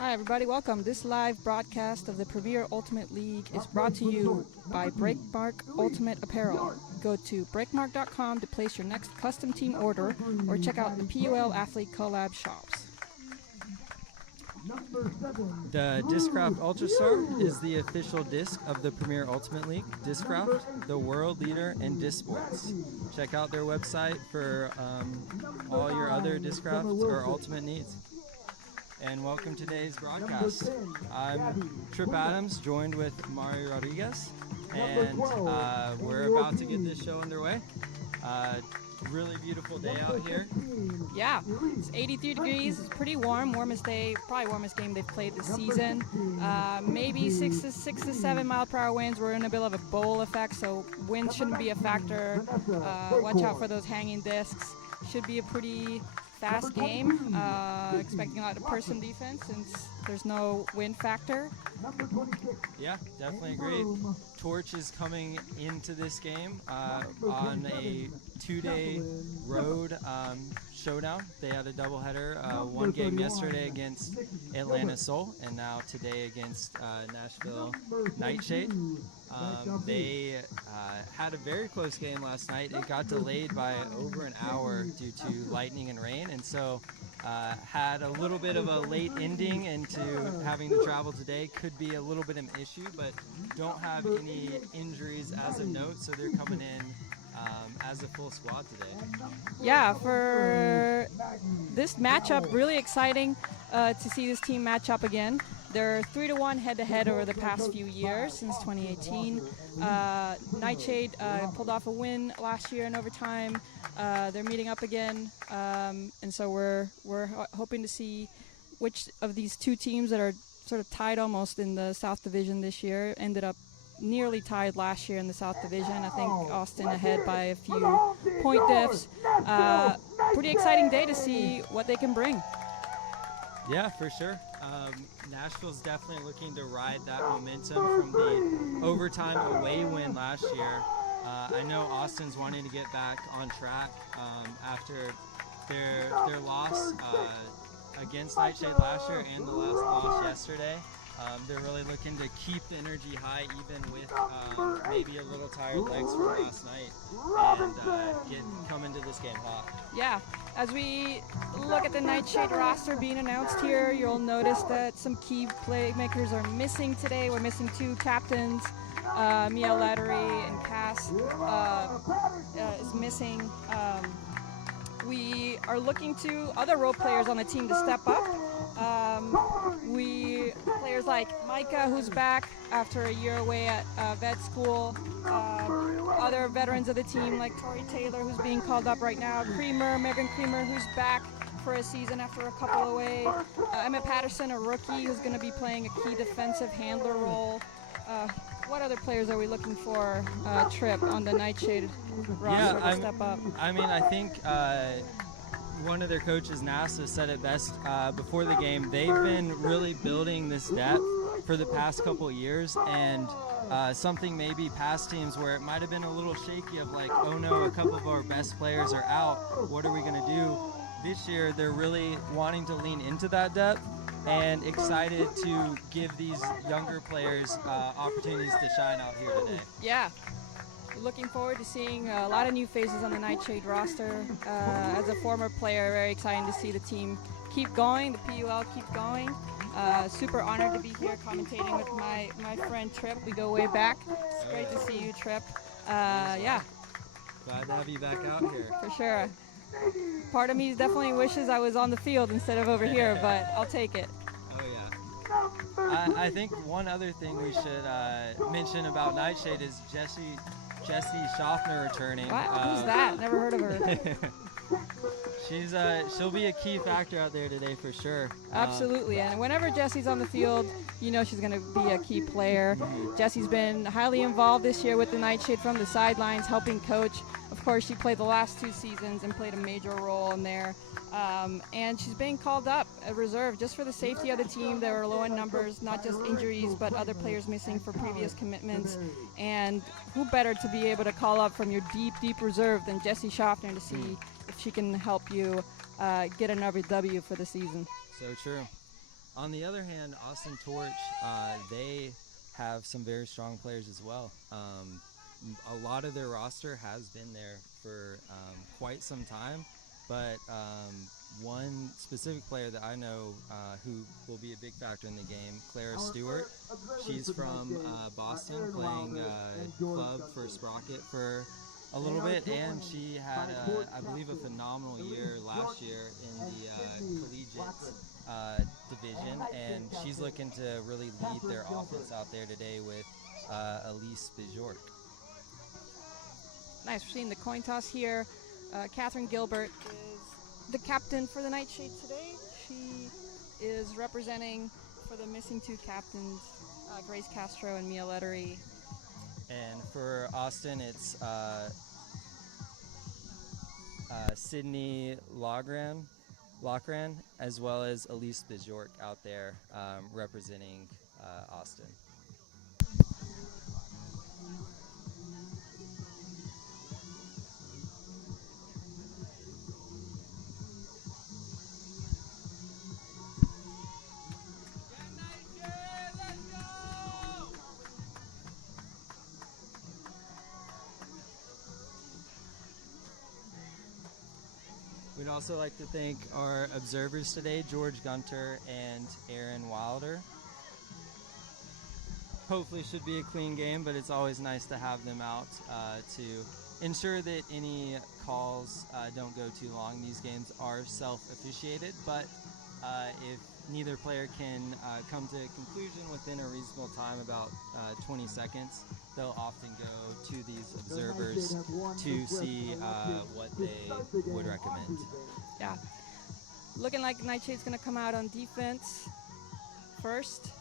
Hi everybody, welcome. This live broadcast of the Premier Ultimate League is brought to you by Breakmark Ultimate Apparel. Go to breakmark.com to place your next custom team order or check out the PUL Athlete Collab shops. The Discraft Ultrastar is the official disc of the Premier Ultimate League. Discraft, the world leader in disc sports. Check out their website for all your other Discraft or Ultimate needs. And welcome to today's broadcast. I'm Trip Adams, joined with Mario Rodriguez, and we're about to get this show underway. Really beautiful day out here. Yeah, it's 83 degrees. It's pretty warm. Warmest day, probably warmest game they've played this season. Maybe 6 to 7 mile per hour winds. We're in a bit of a bowl effect, so wind shouldn't be a factor. Watch out for those hanging discs. Should be a pretty fast game. Expecting a lot of person defense since there's no wind factor. Yeah, definitely agree. Torch is coming into this game on a 2-day road showdown. They had a doubleheader, one game yesterday against Atlanta Soul, and now today against Nashville NightShade. They had a very close game last night. It got delayed by over an hour due to lightning and rain, and so had a little bit of a late ending into having to travel today. Could be a little bit of an issue, but don't have any injuries as of note, so they're coming in as a full squad today. Yeah, for this matchup, really exciting to see this team match up again. They're 3-1 head-to-head over the past few years since 2018. Nightshade pulled off a win last year in overtime. They're meeting up again, and so we're hoping to see which of these two teams that are sort of tied almost in the South Division this year ended up nearly tied last year in the South Division. I think Austin ahead by a few point diffs. Pretty exciting day to see what they can bring. Yeah, for sure. Nashville's definitely looking to ride that momentum from the overtime away win last year. I know Austin's wanting to get back on track after their loss against Nightshade last year and the last loss yesterday. They're really looking to keep the energy high, even with maybe a little tired legs from last night, and come into this game hot. Yeah, as we look at the Nightshade roster being announced here, you'll notice that some key playmakers are missing today. We're missing two captains. Mia Lattery and Cass is missing. We are looking to other role players on the team to step up. Players like Micah, who's back after a year away at vet school. Other veterans of the team like Tori Taylor, who's being called up right now. Megan Creamer, who's back for a season after a couple away. Emmett Patterson, a rookie, who's going to be playing a key defensive handler role. What other players are we looking for, Trip, on the Nightshade roster to step up? I mean, I think one of their coaches, NASA, said it best before the game. They've been really building this depth for the past couple of years, and something maybe past teams where it might have been a little shaky of like, oh no, a couple of our best players are out. What are we going to do? This year, they're really wanting to lean into that depth and excited to give these younger players opportunities to shine out here today. Yeah. Looking forward to seeing a lot of new faces on the Nightshade roster. As a former player, very exciting to see the team keep going, the PUL keep going. Super honored to be here commentating with my friend Trip. We go way back. It's great to see you, Trip. Yeah. Glad to have you back out here. For sure. Part of me definitely wishes I was on the field instead of over here, but I'll take it. Oh yeah. I think one other thing we should mention about Nightshade is Jessie Schaffner returning. What? Who's that? Never heard of her. She'll be a key factor out there today for sure. Absolutely, and whenever Jessie's on the field, you know she's going to be a key player. Jessie's been highly involved this year with the Nightshade from the sidelines, helping coach. Of course, she played the last 2 seasons and played a major role in there. And she's being called up a reserve just for the safety of the team. There were low in numbers, not just injuries, but other players missing for previous commitments. And who better to be able to call up from your deep reserve than Jessie Schaffner to see if she can help you get another W for the season. So true. On the other hand, Austin Torch, they have some very strong players as well. A lot of their roster has been there for quite some time, but one specific player that I know who will be a big factor in the game, Clara Stewart. She's from Boston, playing club for Sprocket for a little bit, and she had, I believe, a phenomenal year last year in the collegiate division, and she's looking to really lead their offense out there today with Elise Bajork. Nice. We're seeing the coin toss here. Catherine Gilbert is the captain for the Nightshade today. She is representing for the missing two captains, Grace Castro and Mia Lettery. And for Austin, it's Sydney Loughran, as well as Elise Bajork out there representing Austin. We'd also like to thank our observers today, George Gunter and Aaron Wilder. Hopefully should be a clean game, but it's always nice to have them out to ensure that any calls don't go too long. These games are self-officiated, but if neither player can come to a conclusion within a reasonable time, about 20 seconds, they'll often go to these observers to see what they would recommend. Yeah. Looking like Nightshade's going to come out on defense first.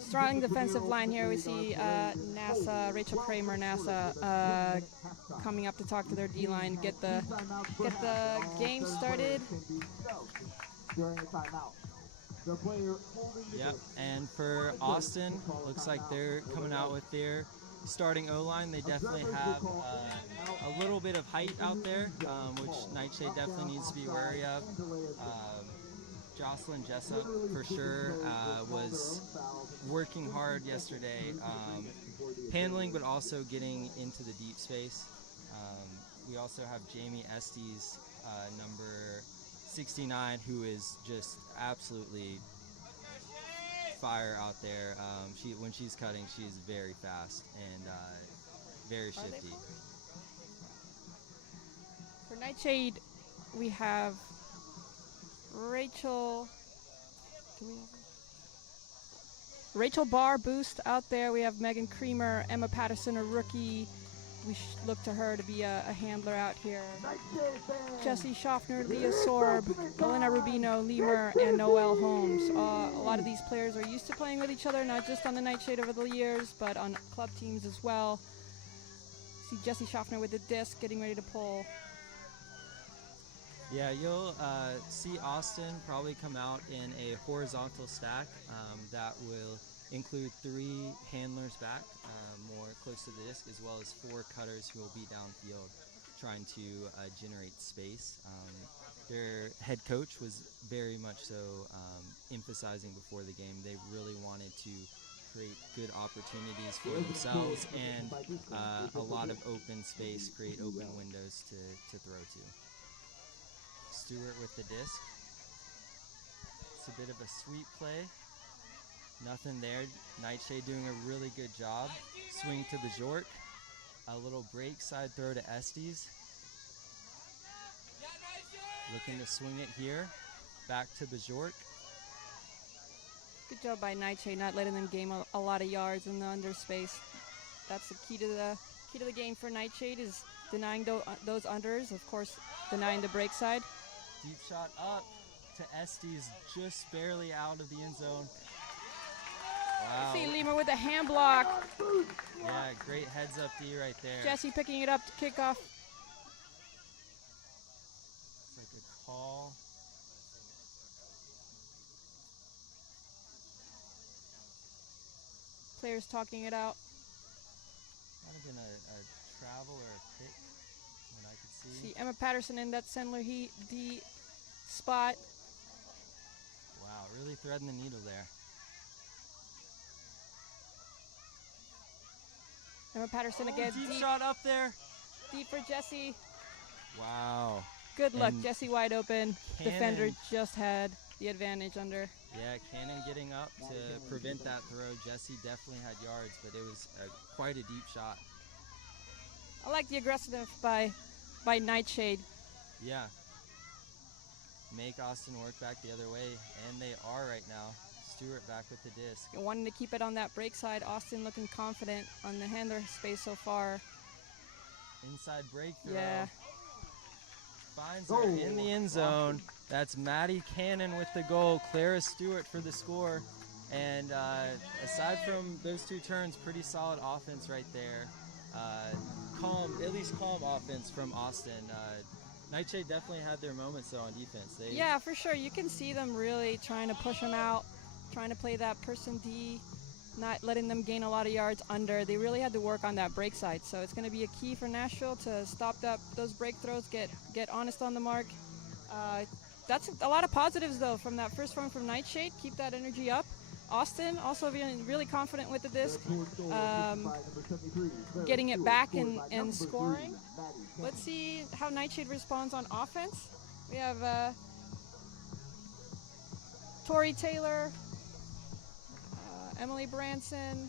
Strong defensive line here. We see NASA, Rachel Kramer, NASA coming up to talk to their D-line, get the game started. Yep, and for Austin, looks like they're coming out with their starting O-line. They definitely have a little bit of height out there, which Nightshade definitely needs to be wary of. Jocelyn Jessup, for sure, was working hard yesterday, handling but also getting into the deep space. We also have Jamie Estes, number 69, who is just absolutely fire out there. When she's cutting, she's very fast and very shifty. For Nightshade, we have Rachel Barr Boost out there. We have Megan Creamer, Emma Patterson, a rookie. We look to her to be a handler out here. Jessie Schaffner, Leah Sorb, Elena Rubino, Lemur, and Noelle Holmes. A lot of these players are used to playing with each other, not just on the Nightshade over the years, but on club teams as well. See Jessie Schaffner with the disc, getting ready to pull. Yeah, you'll see Austin probably come out in a horizontal stack that will include 3 handlers back, more close to the disc, as well as 4 cutters who will be downfield trying to generate space. Their head coach was very much so emphasizing before the game they really wanted to create good opportunities for themselves and a lot of open space, create open windows to throw to. Stewart with the disc. It's a bit of a sweep play. Nothing there. Nightshade doing a really good job. Swing to the Bajork. A little break side throw to Estes. Looking to swing it here. Back to Bajork. Good job by Nightshade, not letting them gain a lot of yards in the underspace. That's the key to the game for Nightshade, is denying those unders. Of course, denying the break side. Deep shot up to Estes, just barely out of the end zone. Wow. See Lemur with a hand block. Yeah, great heads up D right there. Jessie picking it up to kick off. It's like a call. Players talking it out. Might have been a travel or a pick, what I could see. See Emma Patterson in that spot. Wow, really threading the needle there. Emma Patterson again. Deep shot up there. Deep for Jessie. Wow. Good luck, And Jessie wide open. Cannon. Defender just had the advantage under. Yeah, Cannon getting up to prevent that throw. Jessie definitely had yards, but it was quite a deep shot. I like the aggressiveness by NightShade. Yeah. Make Austin work back the other way, and they are right now. Stewart back with the disc. Wanting to keep it on that break side. Austin looking confident on the handler space so far. Inside breakthrough. Yeah. Finds her in the end zone. That's Maddie Cannon with the goal. Clara Stewart for the score. And aside from those two turns, pretty solid offense right there. At least calm offense from Austin. NightShade definitely had their moments though on defense. Yeah, for sure. You can see them really trying to push them out, trying to play that person D, not letting them gain a lot of yards under. They really had to work on that break side. So it's going to be a key for Nashville to stop those break throws, get honest on the mark. That's a lot of positives though from that first run from NightShade. Keep that energy up. Austin also being really confident with the disc, getting it back and scoring. Let's see how NightShade responds on offense. We have Tori Taylor, Emily Branson,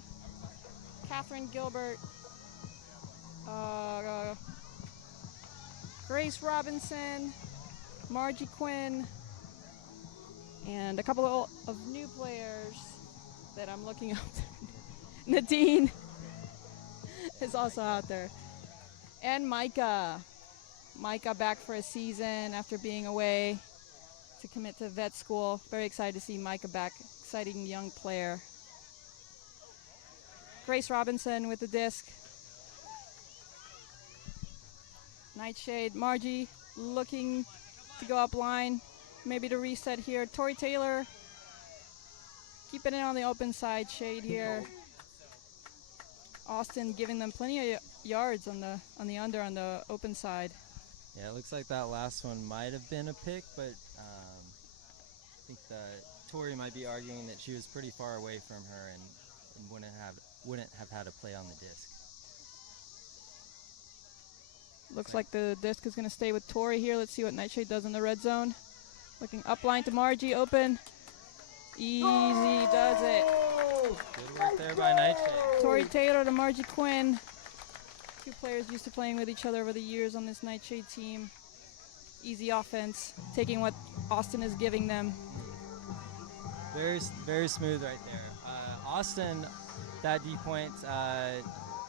Catherine Gilbert, Grace Robinson, Margie Quinn, and a couple of new players that I'm looking up. Nadine is also out there. And Micah. Micah back for a season after being away to commit to vet school. Very excited to see Micah back. Exciting young player. Grace Robinson with the disc. NightShade. Margie looking to go up line. Maybe to reset here. Tori Taylor keeping it on the open side shade here. Austin giving them plenty of yards on the open side. Yeah, it looks like that last one might have been a pick, but I think Tori might be arguing that she was pretty far away from her and wouldn't have had a play on the disc. Looks like the disc is going to stay with Tori here. Let's see what NightShade does in the red zone. Looking up line to Margie, open. Easy does it. Good work there by NightShade. Tori Taylor to Margie Quinn. Two players used to playing with each other over the years on this NightShade team. Easy offense, taking what Austin is giving them. Very, very smooth right there. Austin, that D point,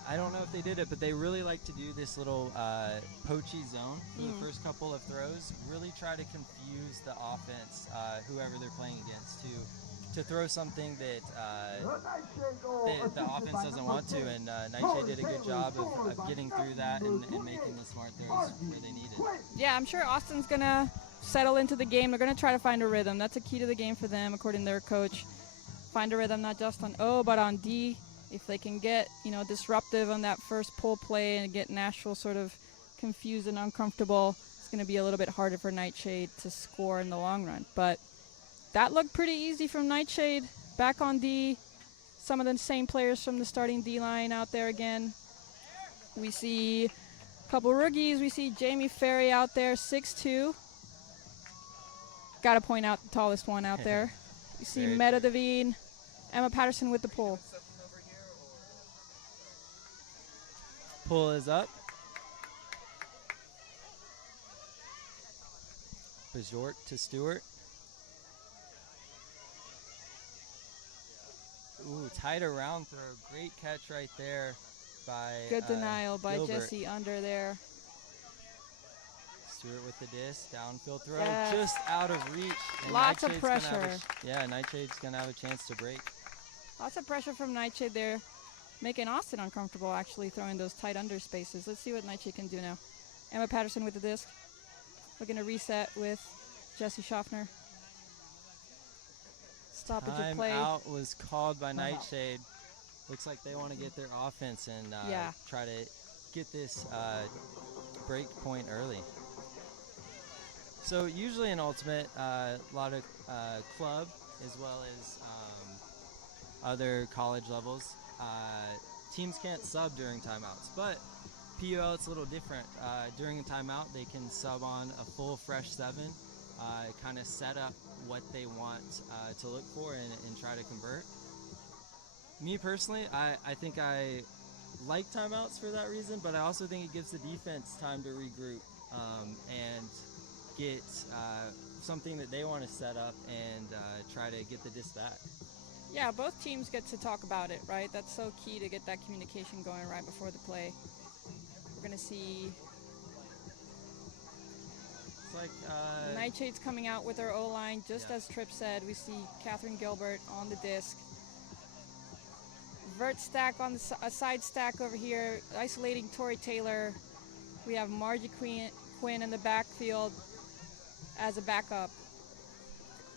I don't know if they did it, but they really like to do this little poachy zone for the first couple of throws. Really try to confuse the offense, whoever they're playing against, to throw something that the offense doesn't want to. And NightShade did a good job of getting through that and making the smart throws where they needed. Yeah, I'm sure Austin's going to settle into the game. They're going to try to find a rhythm. That's a key to the game for them, according to their coach. Find a rhythm not just on O, but on D. If they can get, disruptive on that first pull play and get Nashville sort of confused and uncomfortable, it's going to be a little bit harder for NightShade to score in the long run. But that looked pretty easy from NightShade. Back on D, some of the same players from the starting D line out there again. We see a couple rookies. We see Jamie Ferry out there, 6'2". Got to point out the tallest one out there. You see Meta Devine, Emma Patterson with the pull. Pull is up. Bajort to Stewart. Ooh, tight around throw. Great catch right there by Good denial by Gilbert. Jessie under there. Stewart with the disc. Downfield throw. Yes. Just out of reach. And Lots of NightShade's pressure. NightShade's going to have a chance to break. Lots of pressure from NightShade there. Making Austin uncomfortable, actually, throwing those tight under spaces. Let's see what NightShade can do now. Emma Patterson with the disc. Looking to reset with Jessie Schaffner. Stoppage of play. Timeout was called by NightShade. Looks like they want to get their offense and try to get this break point early. So usually in Ultimate, a lot of club as well as other college levels, teams can't sub during timeouts. But PUL, it's a little different. During a timeout, they can sub on a full fresh 7, kind of set up what they want to look for and try to convert. Me personally, I think I like timeouts for that reason, but I also think it gives the defense time to regroup and get something that they want to set up and try to get the disc back. Yeah, both teams get to talk about it, right? That's so key to get that communication going right before the play. We're going to see It's like Nightshade's coming out with her O-line, just Yeah. as Tripp said. We see Catherine Gilbert on the disc. Vert stack on the a side stack over here, isolating Tori Taylor. We have Margie Quinn in the backfield as a backup.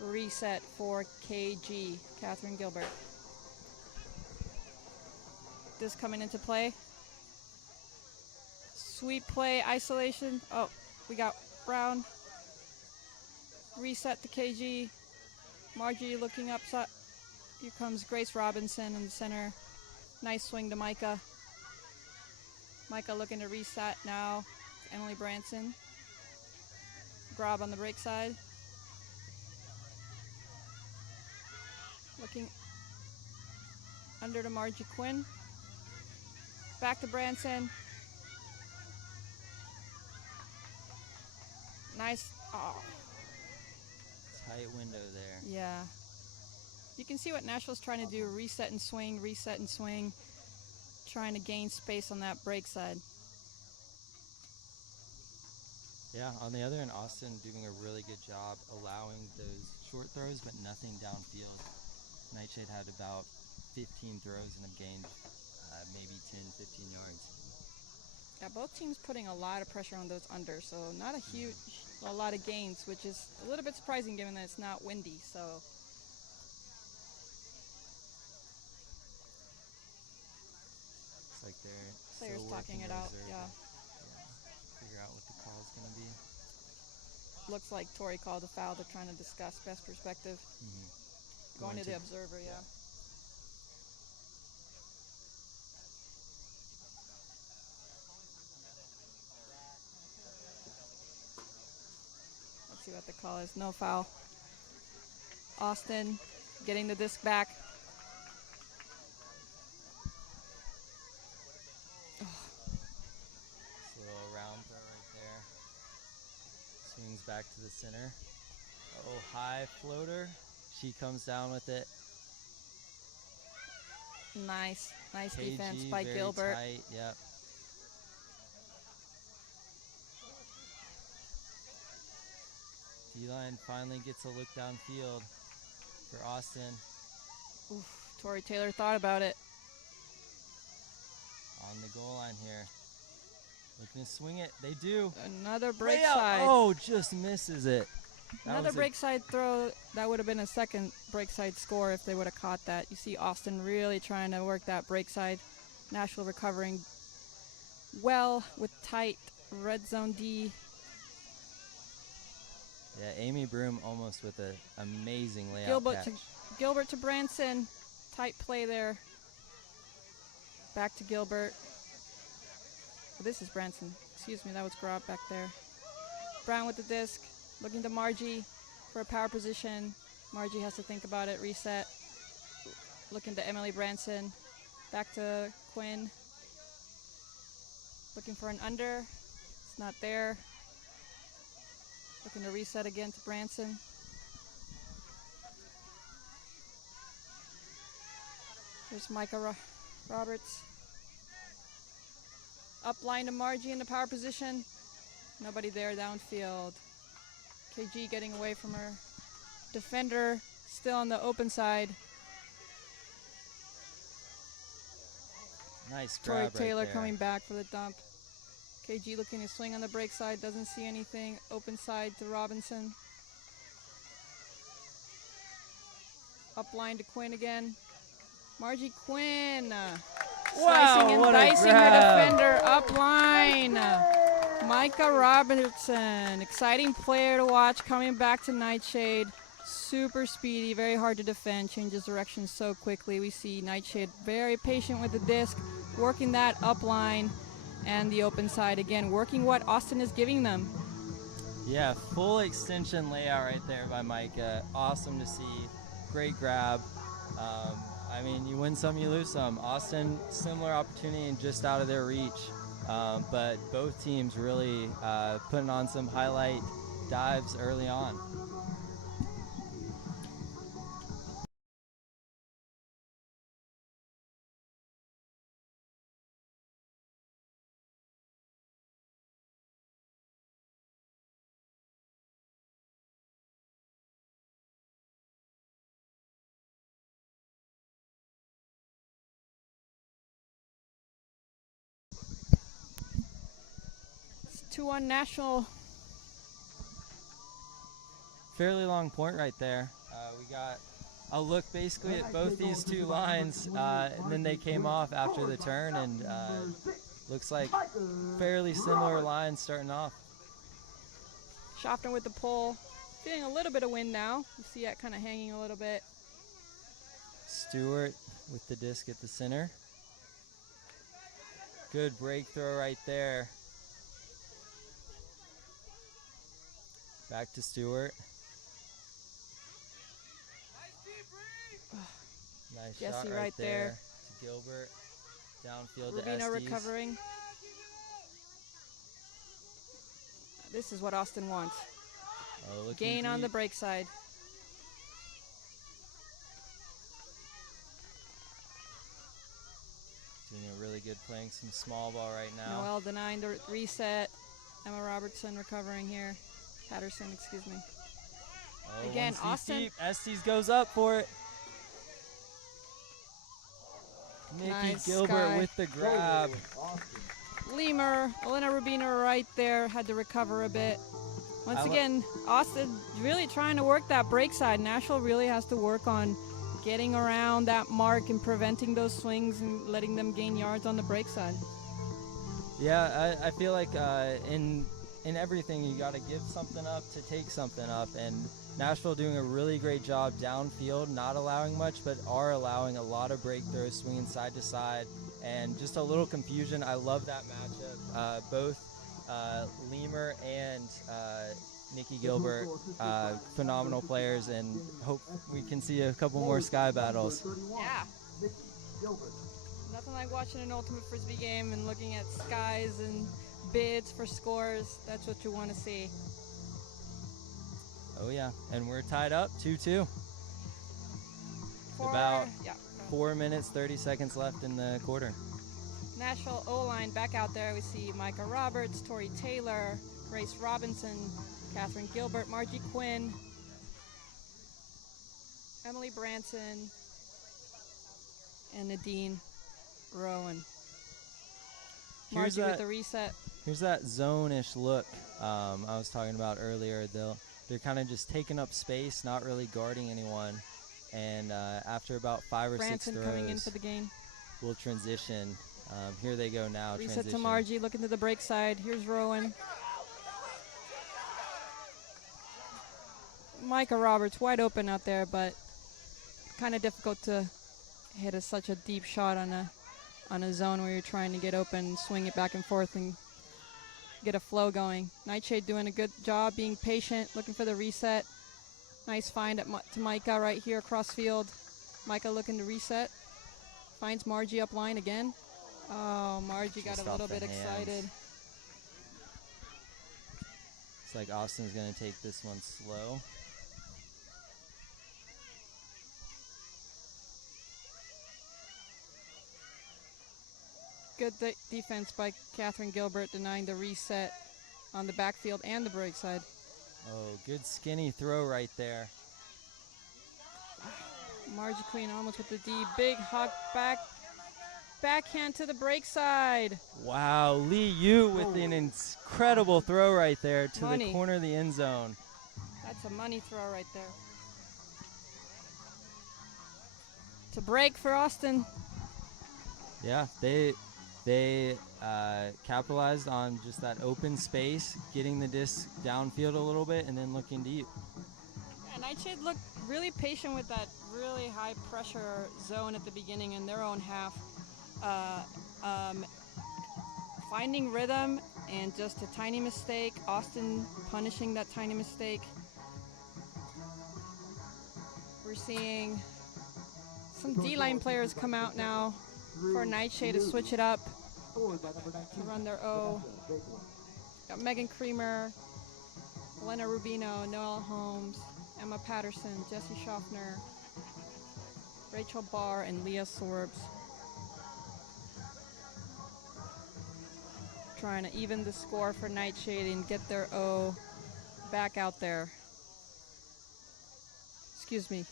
Reset for KG, Catherine Gilbert. This coming into play. Sweep play, isolation. Oh, we got Brown. Reset to KG. Margie looking up. Here comes Grace Robinson in the center. Nice swing to Micah. Micah looking to reset now. Emily Branson. Grob on the break side. Looking under to Margie Quinn. Back to Branson. Nice. Oh, tight window there. yeah. You can see what Nashville's trying to do. Reset and swing, reset and swing. Trying to gain space on that break side. Yeah, on the other end, Austin doing a really good job allowing those short throws, but nothing downfield. Nightshade had about 15 throws and have gained maybe 10, 15 yards. Yeah, both teams putting a lot of pressure on those unders, so not a lot of gains, which is a little bit surprising given that it's not windy. So It's like they're players still talking working it out. reserve Yeah, and, figure out what the call is going to be. looks like Tori called a foul. They're trying to discuss best perspective. Going to the observer, yeah. Let's see what the call is. No foul. Austin getting the disc back. It's a little round throw right there. Swings back to the center. Oh, high floater. She comes down with it. Nice KG, defense by very Gilbert. tight, yep. D-line finally gets a look downfield for Austin. Oof, Tori Taylor thought about it. On the goal line here. Looking to swing it. They do. Another break Way out. side. Oh, just misses it. Another break side throw. That would have been a second break side score if they would have caught that. You see Austin really trying to work that break side. Nashville recovering well with tight red zone D. Yeah, Amy Broom almost with an amazing layout Gilbert catch. to Branson. Tight play there. Back to Gilbert. Oh, this is Branson. Excuse me, that was Grob back there. Brown with the disc. Looking to Margie for a power position. Margie has to think about it. Reset. Looking to Emily Branson. Back to Quinn. Looking for an under. It's not there. Looking to reset again to Branson. There's Micah Roberts. Up line to Margie in the power position. Nobody there downfield. KG getting away from her defender, still on the open side. Nice Tori grab Taylor right there. coming back for the dump. KG looking to swing on the break side, doesn't see anything. Open side to Robinson. Up line to Quinn again. Margie Quinn. Slicing and what a dicing her grab. defender. Up line. Micah Robertson, exciting player to watch coming back to Nightshade. Super speedy, very hard to defend, changes direction so quickly. We see Nightshade very patient with the disc, working that up line and the open side again, working what Austin is giving them. Yeah, full extension layout right there by Micah. Awesome to see. Great grab. I mean, you win some, you lose some. Austin, similar opportunity and just out of their reach. But both teams really putting on some highlight dives early on. It's 2-1 Nashville. Fairly long point right there. We got a look basically at both these two lines, and then they came off after the turn, and looks like fairly similar lines starting off. Schaffner with the pull, feeling a little bit of wind now. You see that kind of hanging a little bit. Stewart with the disc at the center. Good break throw right there. Back to Stewart. Nice Jesse shot right there. To Gilbert. Downfield to Rubino Estes. recovering. This is what Austin wants. Oh, Gain on the break side. Doing a really good playing some small ball right now. Noel denying the reset. Emma Robertson recovering here. Patterson, excuse me. Oh, Again, one Austin. deep. Estes goes up for it. Nikki Nice Gilbert sky. with the grab. Lemur, Elena Rubino right there, had to recover a bit. Once again, Austin really trying to work that break side. Nashville really has to work on getting around that mark and preventing those swings and letting them gain yards on the break side. Yeah, I feel like in everything you got to give something up to take something up, and Nashville doing a really great job downfield, not allowing much, but are allowing a lot of breakthroughs, swinging side to side, and just a little confusion. I love that matchup. Both Lemur and Nikki Gilbert, phenomenal players, and hope we can see a couple more sky battles. Yeah. Nothing like watching an Ultimate Frisbee game and looking at skies and bids for scores. That's what you want to see. Oh yeah, and we're tied up 2-2. About 4 minutes, 30 seconds left in the quarter. Nashville O-line back out there. We see Micah Roberts, Tori Taylor, Grace Robinson, Catherine Gilbert, Margie Quinn, Emily Branson, and Nadine Rowan. Margie with the reset. Here's that zone-ish look I was talking about earlier. They're kind of just taking up space, not really guarding anyone. And after about 5 or 6 throws, coming in for the gain. We'll transition. Here they go now. Reset transition. to Margie, looking to the break side. Here's Rowan. Micah Roberts wide open out there, but kind of difficult to hit such a deep shot on a zone where you're trying to get open, swing it back and forth, and get a flow going. Nightshade doing a good job being patient, looking for the reset. Nice find to Micah right here across field. Micah looking to reset. Finds Margie up line again. Oh, Margie got a little bit excited. It's like Austin's going to take this one slow. Good defense by Catherine Gilbert, denying the reset on the backfield and the break side. Oh, good skinny throw right there. Margie Queen almost with the D. Big hawk backhand to the break side. Wow, Lee Yu with an incredible throw right there to Money. the corner of the end zone. That's a money throw right there. It's a break for Austin. Yeah, they They capitalized on just that open space, getting the disc downfield a little bit, and then looking deep. And NightShade looked really patient with that really high pressure zone at the beginning in their own half. Finding rhythm and just a tiny mistake. Austin punishing that tiny mistake. We're seeing some D-line players come out now for NightShade to switch it up, to run their O. Got Megan Creamer, Elena Rubino, Noelle Holmes, Emma Patterson, Jessie Schaffner, Rachel Barr, and Leah Sorbs. Trying to even the score for NightShade and get their O back out there. Excuse me.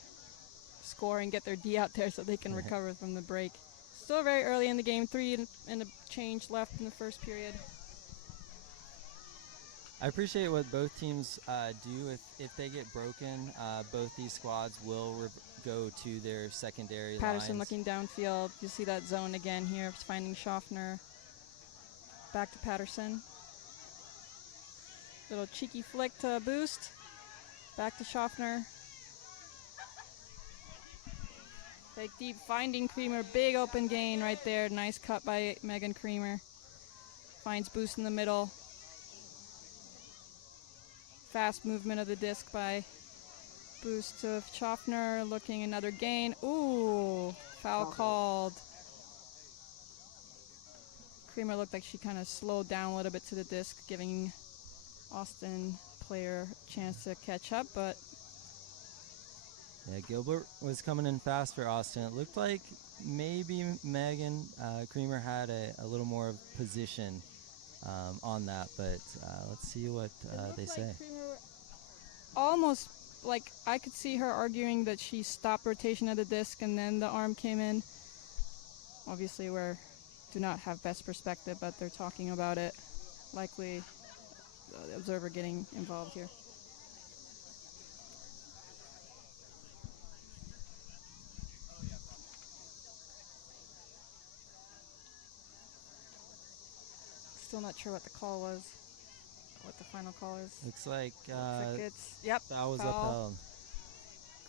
Score and get their D out there so they can recover from the break. Still very early in the game, 3 and a change left in the first period. I appreciate what both teams do. If they get broken, both these squads will go to their secondary Patterson lines. looking downfield. You see that zone again here, finding Schaffner. Back to Patterson. Little cheeky flick to boost. Back to Schaffner. Take deep, finding Creamer. Big open gain right there. Nice cut by Megan Creamer. Finds boost in the middle. Fast movement of the disc by boost to Schaffner. Looking another gain. Ooh, foul called. Creamer looked like she kind of slowed down a little bit to the disc, giving Austin player a chance to catch up, but yeah, Gilbert was coming in fast for Austin. It looked like maybe Megan Creamer had a little more of position on that, but let's see what they say. Creamer almost, like, I could see her arguing that she stopped rotation of the disc and then the arm came in. Obviously, we do not have best perspective, but they're talking about it. Likely the observer getting involved here. Still not sure what the call was, what the final call is. Looks like it's, yep, that was foul. upheld.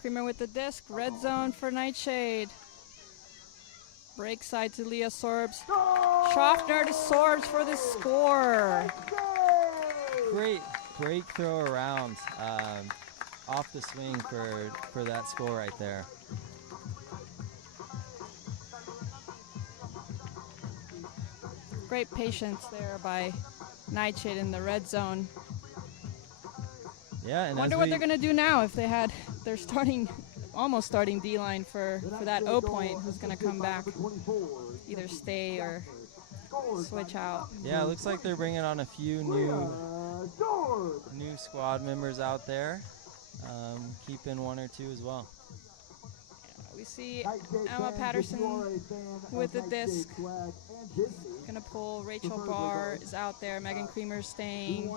Creamer with the disc, red zone for NightShade. Break side to Leah Sorbs. Schaffner to Sorbs for the score. Great break throw around off the swing for that score right there. Great patience there by NightShade in the red zone. Yeah, and I wonder what they're gonna do now if they had their almost starting D-line for that O point, who's gonna come back, either stay or switch out. Yeah, it looks like they're bringing on a few new squad members out there, keeping 1 or 2 as well. We see Emma Patterson with the disc. Gonna pull. Rachel Barr is out there. Megan Creamer staying.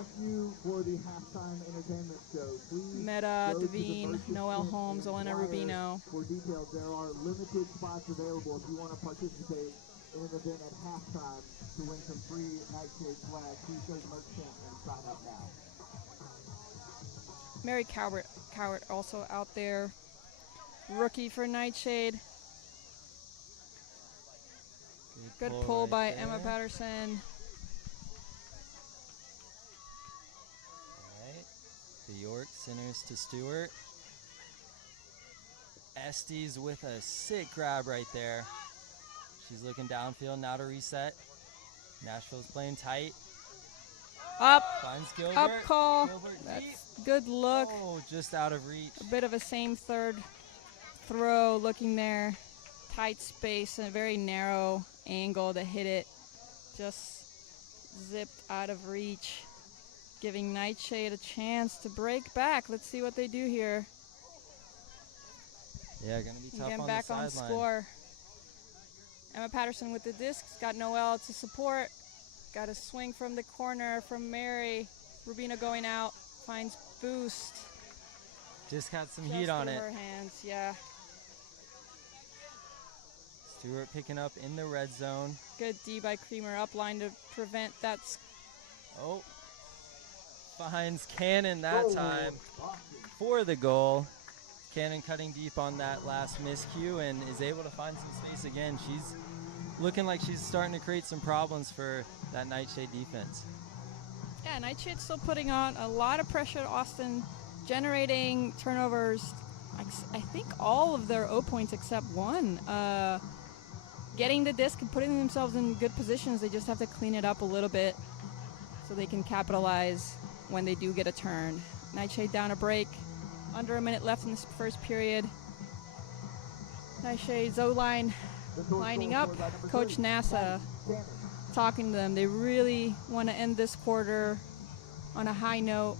Meta, Devine, Noelle Holmes, Elena Rubino. For details, there are limited spots available if you want to participate in an event at halftime to win some free NightShade swag. Please go to merch tent and sign up now. Mary Cowart also out there. Rookie for NightShade. Good pull right by there. Emma Patterson. All right. The York centers to Stewart. Estes with a sick grab right there. She's looking downfield now to reset. Nashville's playing tight. Up. Finds Gilbert. Up call. Gilbert That's deep. good look. Oh, just out of reach. A bit of a same third throw looking there. Tight space and a very narrow angle to hit it. Just zipped out of reach. Giving NightShade a chance to break back. Let's see what they do here. Yeah, gonna be tough Getting on back the on sideline. score. Emma Patterson with the discs. Got Noelle to support. Got a swing from the corner from Mary. Rubino going out. Finds boost. Just got some Just heat on through it. her hands, yeah. Stewart picking up in the red zone. Good D by Creamer up line to prevent that. Oh, finds Cannon that time for the goal. Cannon cutting deep on that last miscue and is able to find some space again. She's looking like she's starting to create some problems for that Nightshade defense. Yeah, Nightshade's still putting on a lot of pressure to Austin, generating turnovers. I think all of their O points except one. Getting the disc and putting themselves in good positions. They just have to clean it up a little bit so they can capitalize when they do get a turn. Nightshade down a break. Under a minute left in this first period. Nightshade's O-line lining up. Coach NASA talking to them. They really want to end this quarter on a high note.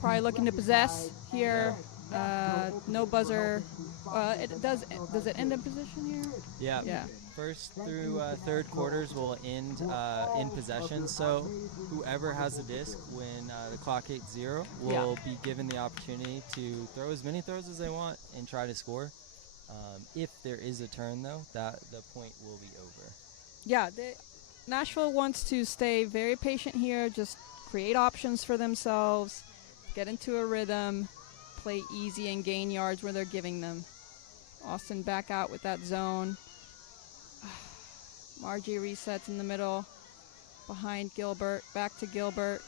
Probably looking to possess here. No buzzer. Does it end in position here? Yeah. Yeah. First through third quarters will end in possession. So whoever has the disc when the clock hits 0 will be given the opportunity to throw as many throws as they want and try to score. If there is a turn, though, the point will be over. Yeah, Nashville wants to stay very patient here, just create options for themselves, get into a rhythm, play easy and gain yards where they're giving them. Austin back out with that zone. Margie resets in the middle, behind Gilbert, back to Gilbert,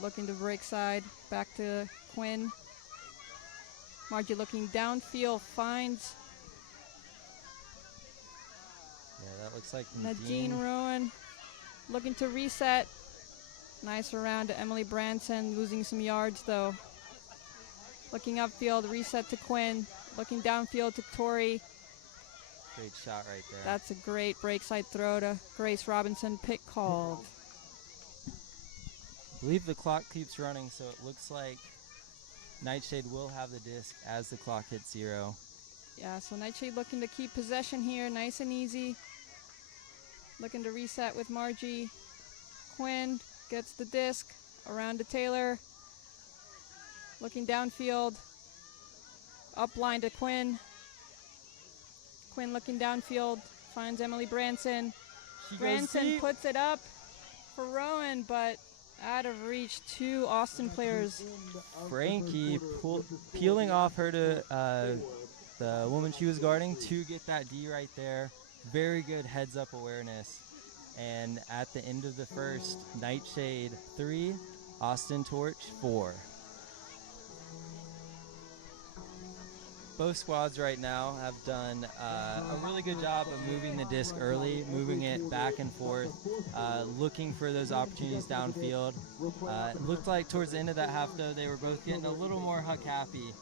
looking to break side, back to Quinn. Margie looking downfield, finds That looks like Nadine Rowan, looking to reset. Nice around to Emily Branson, losing some yards though. Looking upfield, reset to Quinn. Looking downfield to Tori. Great shot right there. That's a great break side throw to Grace Robinson. Pick called. I believe the clock keeps running, so it looks like Nightshade will have the disc as the clock hits 0. Yeah, so Nightshade looking to keep possession here, nice and easy. Looking to reset with Margie. Quinn gets the disc around to Taylor. Looking downfield. Up line to Quinn. Quinn looking downfield. Finds Emily Branson. Branson puts it up for Rowan, but out of reach. 2 Austin players. Frankie peeling off her to the woman she was guarding to get that D right there. Very good heads-up awareness. And at the end of the first, Nightshade 3, Austin Torch 4. Both squads right now have done a really good job of moving the disc early, moving it back and forth, looking for those opportunities downfield. It looked like towards the end of that half, though, they were both getting a little more huck-happy,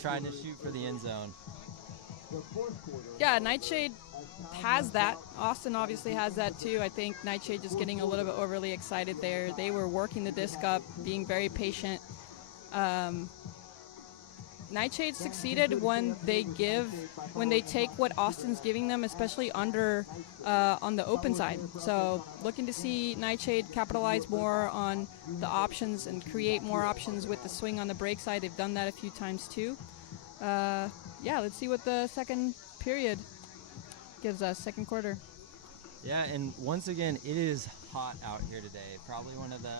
trying to shoot for the end zone. Yeah, Nightshade has that. Austin obviously has that too. I think Nightshade just getting a little bit overly excited there. They were working the disc up, being very patient. Nightshade succeeded when they take what Austin's giving them, especially under on the open side. So looking to see Nightshade capitalize more on the options and create more options with the swing on the break side. They've done that a few times too. Yeah, let's see what the second period gives us, second quarter. Yeah, and once again, it is hot out here today. Probably one of the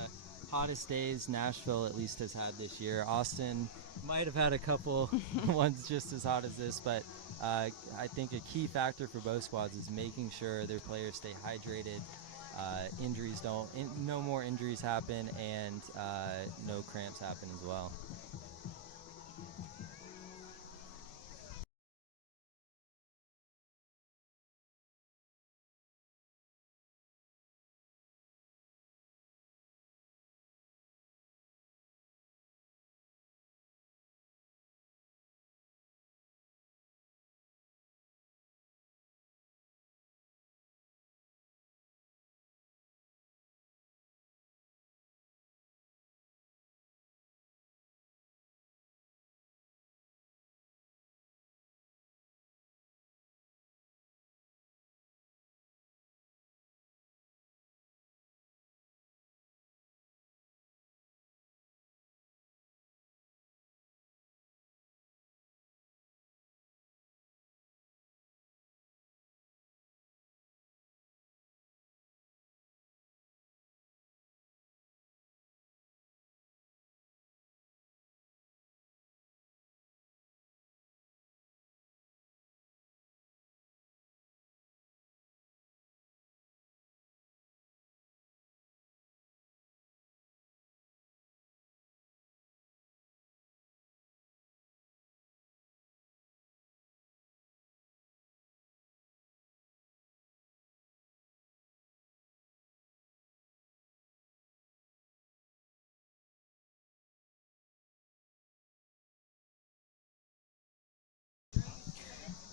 hottest days Nashville at least has had this year. Austin might have had a couple ones just as hot as this, but I think a key factor for both squads is making sure their players stay hydrated, no more injuries happen, and no cramps happen as well.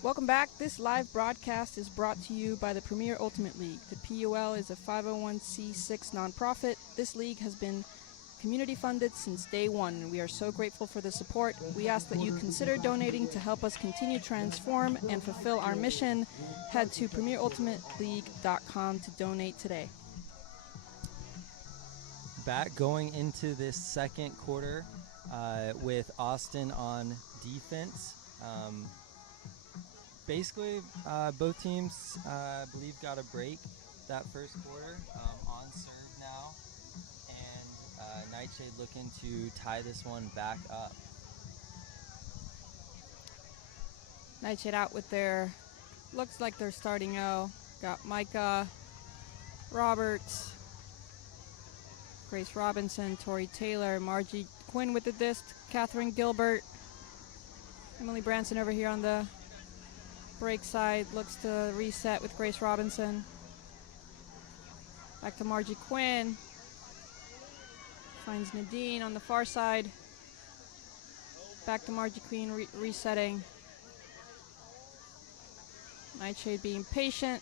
Welcome back. This live broadcast is brought to you by the Premier Ultimate League. The PUL is a 501c6 nonprofit. This league has been community funded since day one, and we are so grateful for the support. We ask that you consider donating to help us continue to transform and fulfill our mission. Head to premierultimateleague.com to donate today. Back going into this second quarter with Austin on defense. Basically, both teams, I believe, got a break that first quarter on serve now. And Nightshade looking to tie this one back up. Nightshade out with their, looks like they're starting out. Got Micah, Roberts, Grace Robinson, Tori Taylor, Margie Quinn with the disc, Catherine Gilbert, Emily Branson over here on the break side, looks to reset with Grace Robinson. Back to Margie Quinn. Finds Nadine on the far side. Back to Margie Quinn resetting. Nightshade being patient.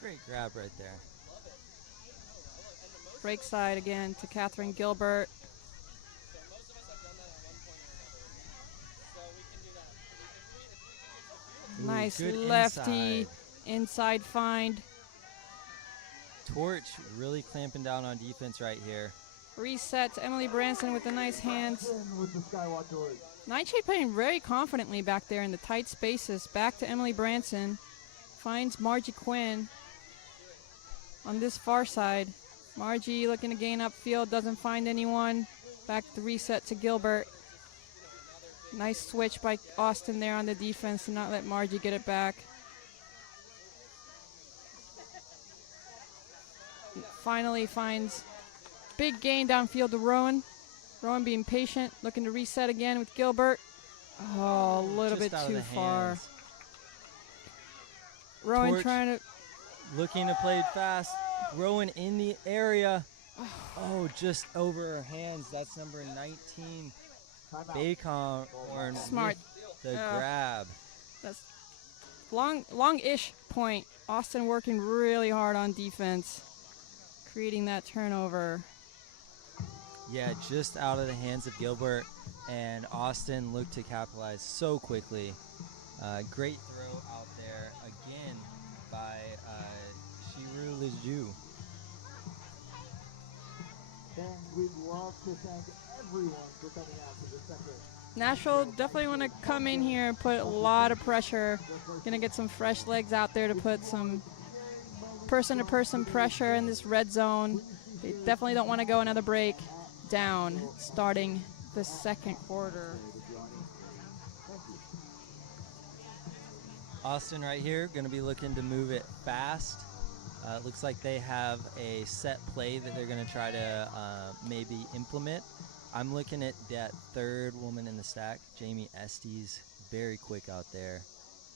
Great grab right there. Break side again to Catherine Gilbert. Nice lefty inside find. Torch really clamping down on defense right here. Reset to Emily Branson with the nice hands. Nightshade playing very confidently back there in the tight spaces. Back to Emily Branson. Finds Margie Quinn on this far side. Margie looking to gain upfield, doesn't find anyone. Back to reset to Gilbert. Nice switch by Austin there on the defense to not let Margie get it back. Finally finds big gain downfield to Rowan. Rowan being patient, looking to reset again with Gilbert. Oh, a little bit too far. Rowan Torch trying to... looking to play fast. Rowan in the area. Oh, just over her hands. That's number 19. Bacon Smart. The grab. That's long-ish point. Austin working really hard on defense, creating that turnover. Yeah, just out of the hands of Gilbert, and Austin looked to capitalize so quickly. Great throw out there again by Shiru Leju. And we'd love to thank everyone for coming out to the second. Nashville definitely want to come in here and put a lot of pressure. Gonna get some fresh legs out there to put some person-to-person pressure in this red zone. They definitely don't want to go another break down starting the second quarter. Austin right here going to be looking to move it fast. It looks like they have a set play that they're going to try to maybe implement. I'm looking at that third woman in the stack, Jamie Estes, very quick out there.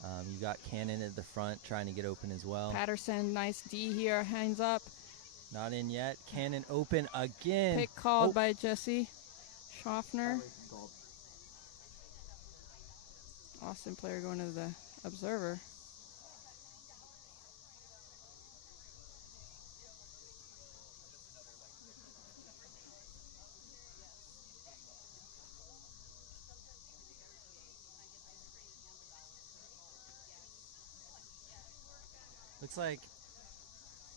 You got Cannon at the front trying to get open as well. Patterson, nice D here, hands up. Not in yet. Cannon open again. Pick called by Jesse Schaffner. Austin player going to the observer. Looks like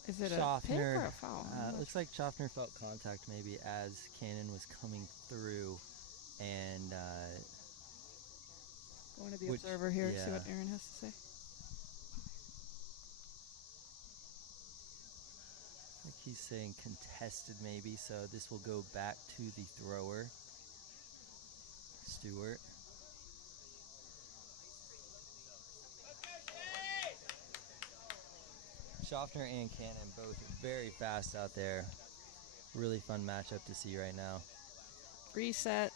Is it Schaffner, a pick or a foul? looks like Schaffner felt contact maybe as Cannon was coming through, and Going to the observer here to see what Aaron has to say. I think he's saying contested maybe, so this will go back to the thrower, Stewart. Schaffner and Cannon both very fast out there. Really fun matchup to see right now. Reset.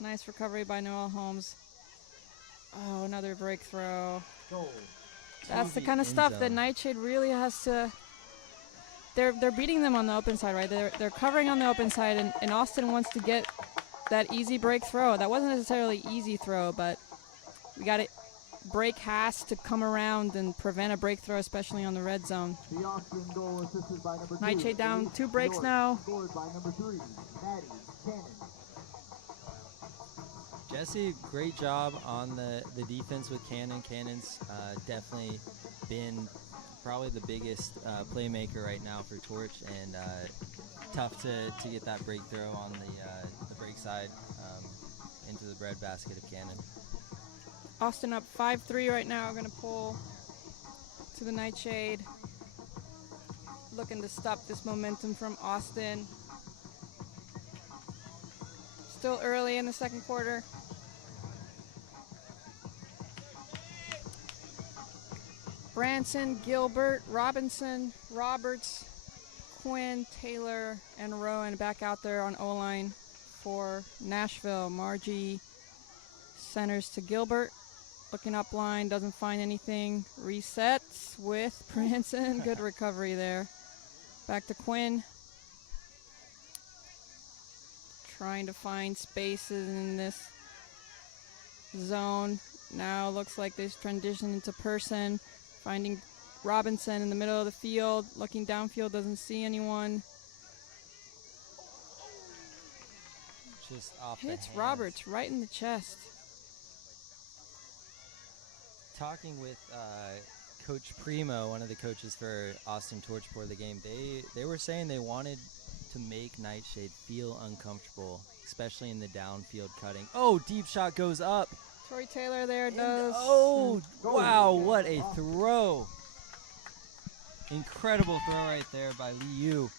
Nice recovery by Noel Holmes. Oh, another break throw. That's the kind of stuff that Nightshade really has to... They're beating them on the open side, right? They're covering on the open side, and Austin wants to get that easy break throw. That wasn't necessarily easy throw, but we got it. break has to come around and prevent a breakthrow, especially on the red zone. The Austin goal assisted by number 2. NightShade down 2 breaks now. Scored by number 3, Maddie Cannon. Jesse, great job on the defense with Cannon. Cannon's definitely been probably the biggest playmaker right now for Torch, and tough to get that breakthrow on the break side into the bread basket of Cannon. Austin up 5-3 right now. We're going to pull to the NightShade. Looking to stop this momentum from Austin. Still early in the second quarter. Branson, Gilbert, Robinson, Roberts, Quinn, Taylor, and Rowan back out there on O-line for Nashville. Margie centers to Gilbert. Looking up line, doesn't find anything. Resets with Branson. Good recovery there. Back to Quinn. Trying to find spaces in this zone. Now looks like they've transitioned into person. Finding Robinson in the middle of the field. Looking downfield, doesn't see anyone. Just off Hits the hands. Roberts right in the chest. Talking with Coach Primo, one of the coaches for Austin Torch before the game, they were saying they wanted to make NightShade feel uncomfortable, especially in the downfield cutting. Oh, deep shot goes up. Troy Taylor there does. Oh, wow, what a throw. Incredible throw right there by Lee Yu.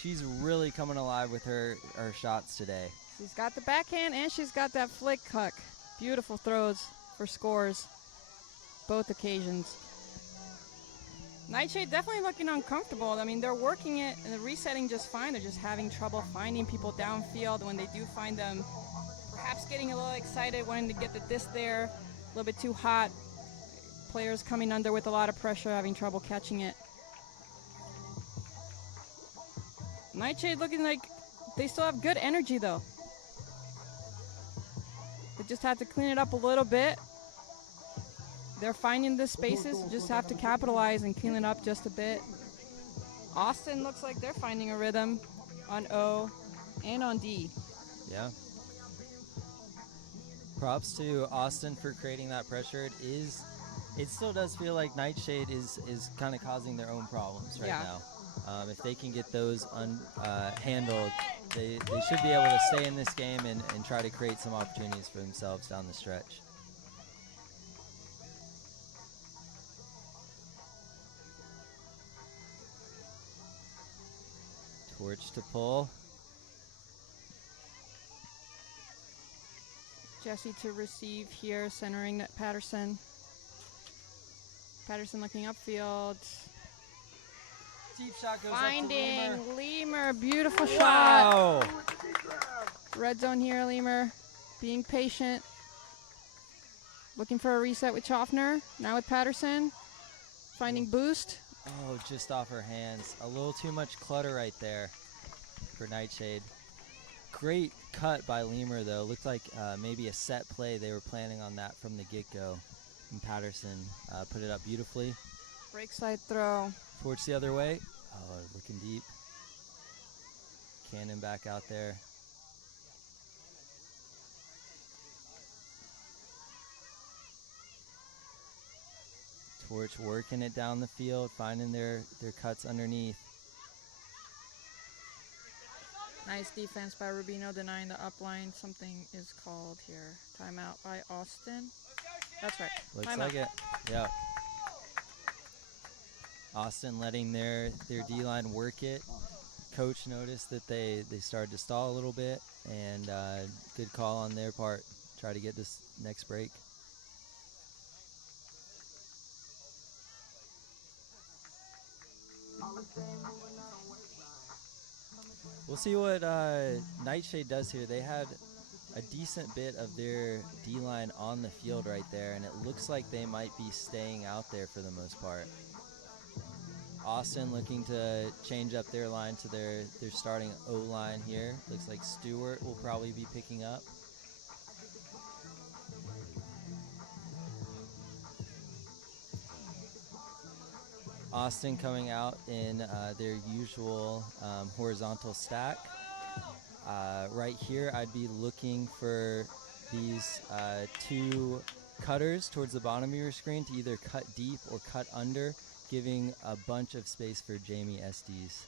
She's really coming alive with her shots today. She's got the backhand and she's got that flick huck. Beautiful throws for scores. Both occasions. NightShade definitely looking uncomfortable. I mean, they're working it and the resetting just fine. They're just having trouble finding people downfield. When they do find them, perhaps getting a little excited, wanting to get the disc there. A little bit too hot. Players coming under with a lot of pressure, having trouble catching it. NightShade looking like they still have good energy, though. They just have to clean it up a little bit. They're finding the spaces, just have to capitalize and clean it up just a bit. Austin looks like they're finding a rhythm on O and on D. Yeah. Props to Austin for creating that pressure. It still does feel like NightShade is kind of causing their own problems right now. If they can get those handled, they should be able to stay in this game and try to create some opportunities for themselves down the stretch. Torch to pull. Jesse to receive here, centering at Patterson. Patterson looking upfield. Deep shot goes Finding up to Lemur. Beautiful shot. Wow. Red zone here, Lemur. Being patient. Looking for a reset with Chaffner. Now with Patterson. Finding boost. Oh, just off her hands. A little too much clutter right there for NightShade. Great cut by Lemur, though. Looked like maybe a set play. They were planning on that from the get-go. And Patterson put it up beautifully. Break side throw. Torch the other way. Oh, looking deep. Cannon back out there. Torch working it down the field, finding their cuts underneath. Nice defense by Rubino, denying the upline. Something is called here. Timeout by Austin. That's right. Looks Timeout. like it. Yeah. Austin letting their D-line work it. Coach noticed that they started to stall a little bit, and good call on their part. Try to get this next break. We'll see what NightShade does here. They had a decent bit of their D-line on the field right there, and it looks like they might be staying out there for the most part. Austin looking to change up their line to their starting O-line here. Looks like Stewart will probably be picking up. Austin coming out in their usual horizontal stack. Right here, I'd be looking for these two cutters towards the bottom of your screen to either cut deep or cut under, giving a bunch of space for Jamie Estes,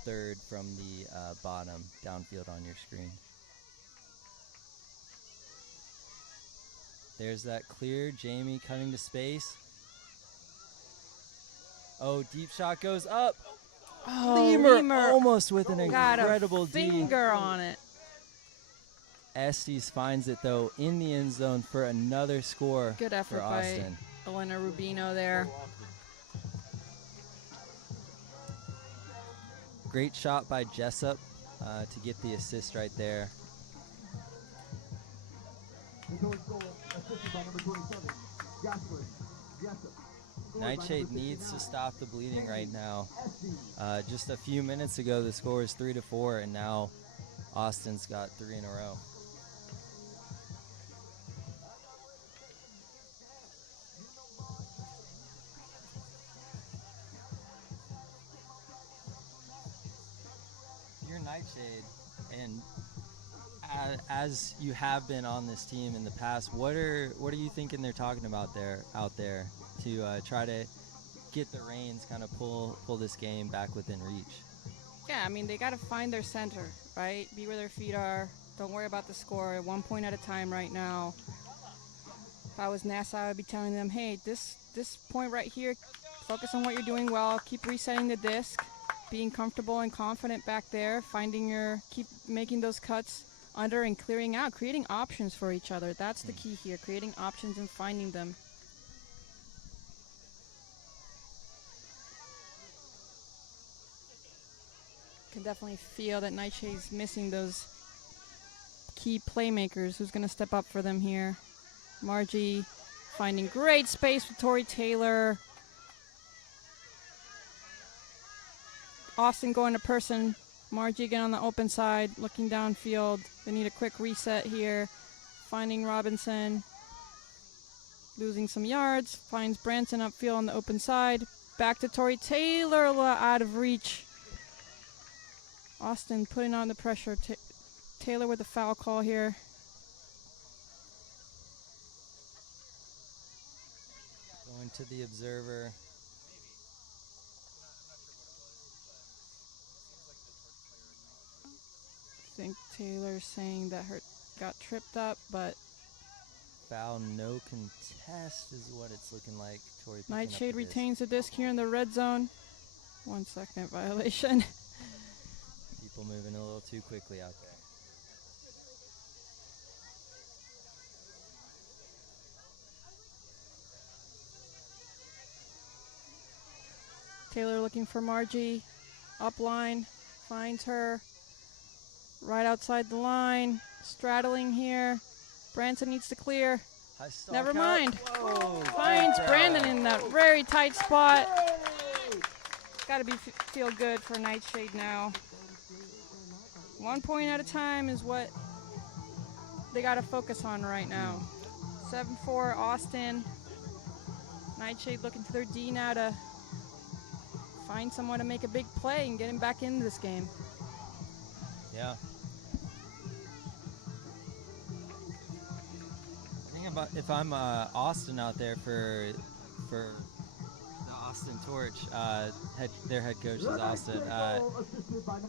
third from the bottom downfield on your screen. There's that clear, Jamie cutting to space. Oh, deep shot goes up. Oh, Lemur almost with an got incredible a finger D. on it. Estes finds it, though, in the end zone for another score. Good effort for Austin. by Elena Rubino there. Great shot by Jessup to get the assist right there. Nightshade needs to stop the bleeding right now. Just a few minutes ago, the score is 3-4, and now Austin's got 3 in a row. You're Nightshade, and as you have been on this team in the past, what are you thinking they're talking about out there to try to get the reins, kind of pull this game back within reach? Yeah, I mean, they got to find their center, right? Be where their feet are. Don't worry about the score. 1 point at a time right now. If I was NASA, I would be telling them, hey, this point right here, focus on what you're doing well. Keep resetting the disc, being comfortable and confident back there, keep making those cuts under and clearing out, creating options for each other. That's the key here, creating options and finding them. Can definitely feel that Nightshade's missing those key playmakers. Who's going to step up for them here? Margie finding great space with Tori Taylor. Austin going to person. Margie again on the open side, looking downfield. They need a quick reset here. Finding Robinson. Losing some yards. Finds Branson upfield on the open side. Back to Tori Taylor, out of reach. Austin putting on the pressure. Taylor with a foul call here. Going to the observer. I think Taylor's saying that her got tripped up, but Foul, no contest is what it's looking like. Tori picking up Nightshade the disc. retains the disc here in the red zone. 1 second violation. People moving a little too quickly out there. Taylor looking for Margie. Up line. Finds her. Right outside the line. Straddling here. Branson needs to clear. Never mind. Whoa, Finds Brandon in that very tight spot. Got to feel good for Nightshade now. 1 point at a time is what they got to focus on right now. 7-4 Austin. Nightshade looking to their D now to find someone to make a big play and get him back into this game. Yeah. About if I'm Austin out there for the Austin Torch, their head coach is Austin.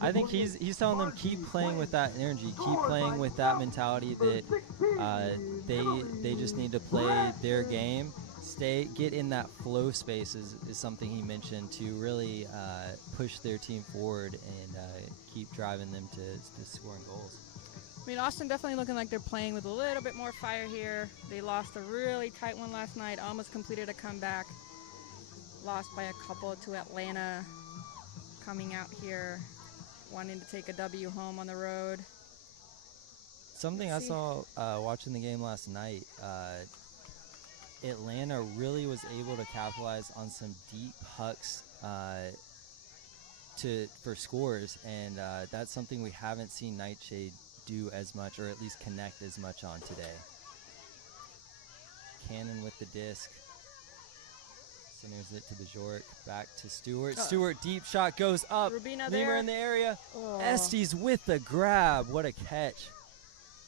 I think he's telling them keep playing with that energy, keep playing with that mentality that they just need to play their game, get in that flow space is something he mentioned to really push their team forward and keep driving them to scoring goals. I mean, Austin definitely looking like they're playing with a little bit more fire here. They lost a really tight one last night, almost completed a comeback. Lost by a couple to Atlanta. Coming out here, wanting to take a W home on the road. Something I saw watching the game last night, Atlanta really was able to capitalize on some deep hucks for scores, and that's something we haven't seen Nightshade do as much, or at least connect as much on today. Cannon with the disc. Centers it to the Bajork. Back to Stewart. Stewart, deep shot goes up. Rubina Lemur there. in the area. Oh. Estes with the grab. What a catch.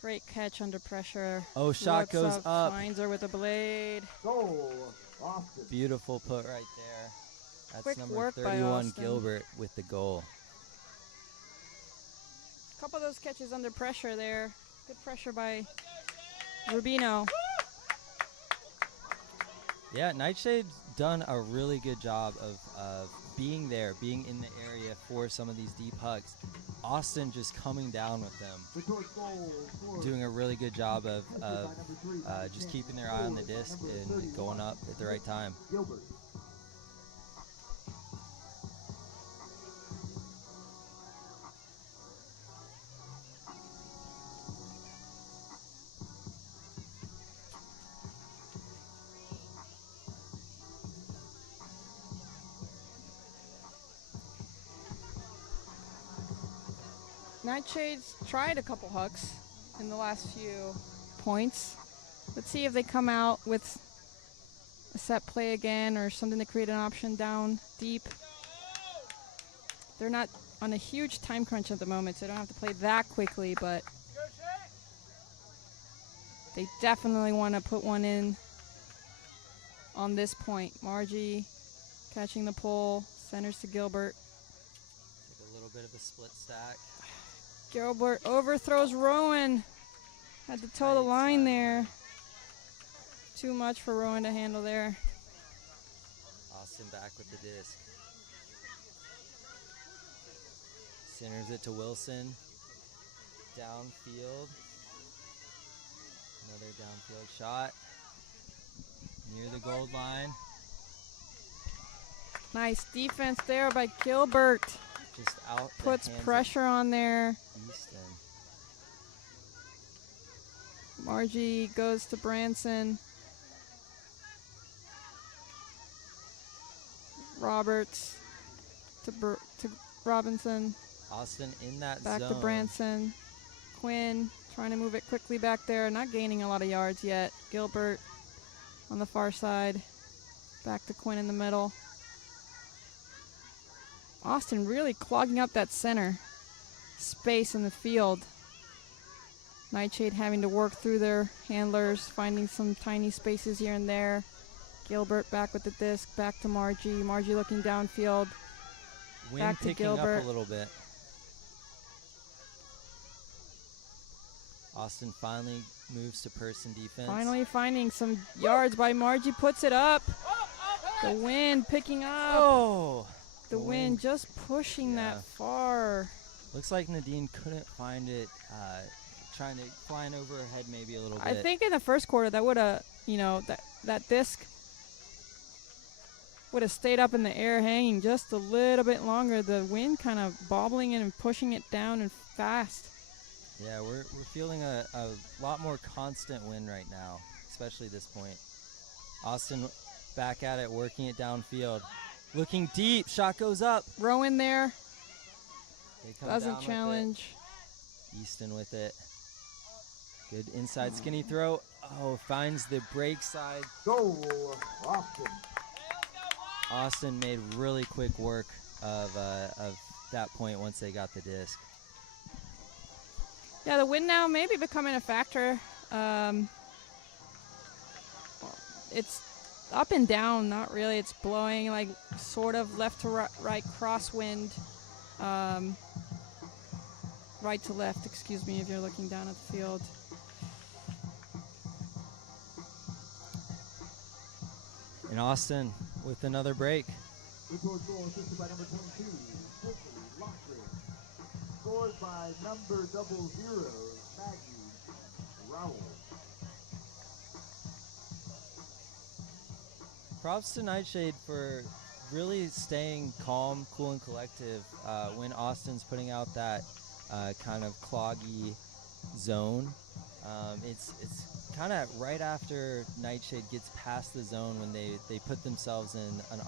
Great catch under pressure. Oh, shot Looks goes up. Finds her with a blade. Goal, Austin. Beautiful put right there. That's Quick number work by 31, Austin. Gilbert, with the goal. A couple of those catches under pressure there. Good pressure by Rubino. Yeah, Nightshade's done a really good job of being there, being in the area for some of these deep hugs. Austin just coming down with them, doing a really good job of just keeping their eye on the disc and going up at the right time. Gilbert. Nightshade's tried a couple hooks in the last few points. Let's see if they come out with a set play again or something to create an option down deep. They're not on a huge time crunch at the moment, so they don't have to play that quickly, but they definitely want to put one in on this point. Margie catching the pull, centers to Gilbert. Take a little bit of a split stack. Gilbert overthrows Rowan. Had to toe the line there. Too much for Rowan to handle there. Austin back with the disc. Centers it to Wilson. Downfield. Another downfield shot. Near the gold line. Nice defense there by Gilbert. Just out. Puts pressure on there. Easton. Margie goes to Branson. Roberts to Robinson. Austin in that Back zone. to Branson. Quinn trying to move it quickly back there. Not gaining a lot of yards yet. Gilbert on the far side. Back to Quinn in the middle. Austin really clogging up that center space in the field. Nightshade having to work through their handlers, finding some tiny spaces here and there. Gilbert back with the disc, back to Margie. Margie looking downfield. Wind Back to picking up Gilbert. a little bit. Austin finally moves to person defense. Finally finding some yards by Margie, puts it up. The wind picking up. Oh! The wind just pushing that far. Looks like Nadine couldn't find it, trying to flying over her head maybe a little bit. I think in the first quarter that would have, that disc would have stayed up in the air hanging just a little bit longer. The wind kind of bobbling it and pushing it down and fast. Yeah, we're feeling a lot more constant wind right now, especially this point. Austin back at it, working it downfield. Looking deep, shot goes up. Rowan there. They come Doesn't down challenge. With it. Easton with it. Good inside skinny throw. Oh, finds the break side. Goal, Austin. Austin made really quick work of that point once they got the disc. Yeah, the wind now maybe becoming a factor. It's up and down, not really. It's blowing like sort of left to right crosswind. Right to left, excuse me, if you're looking down at the field. And Austin with another break. Goal assisted by number 22, Lockridge. Scored by number 00, Maggie Rowell. Props to Nightshade for really staying calm, cool, and collective when Austin's putting out that kind of cloggy zone. It's kind of right after Nightshade gets past the zone when they put themselves in an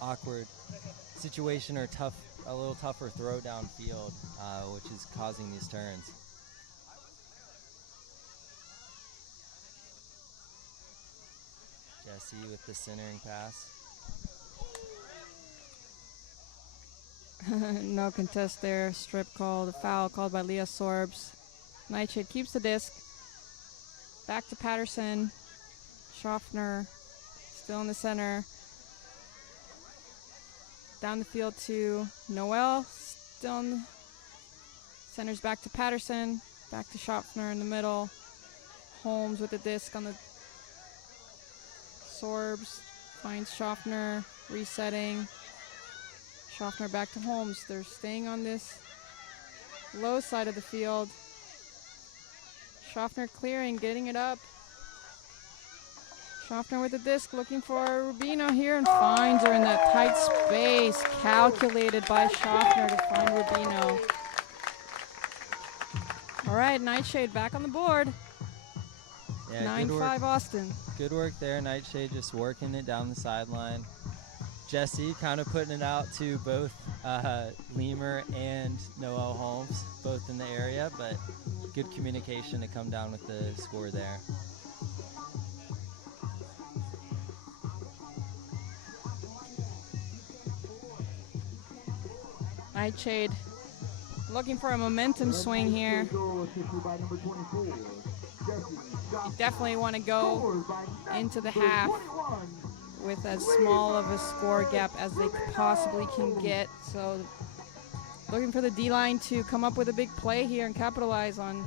awkward situation or a little tougher throw downfield, which is causing these turns. Jesse with the centering pass. No contest there. Strip called, a foul called by Leah Sorbs. Nightshade keeps the disc. Back to Patterson. Schaffner still in the center. Down the field to Noel. Still in the centers back to Patterson. Back to Schaffner in the middle. Holmes with the disc on the Sorbs. Finds Schaffner. Resetting. Schaffner back to Holmes. They're staying on this low side of the field. Schaffner clearing, getting it up. Schaffner with the disc, looking for Rubino here, and finds her in that tight space. Calculated by Schaffner to find Rubino. All right, Nightshade back on the board. Yeah, 9-5 Austin. Good work there. Nightshade just working it down the sideline. Jesse kind of putting it out to both Lemur and Noel Holmes, both in the area, but good communication to come down with the score there. Nightshade looking for a momentum swing here. You definitely want to go into the half with as small of a score gap as they possibly can get. So looking for the D-line to come up with a big play here and capitalize on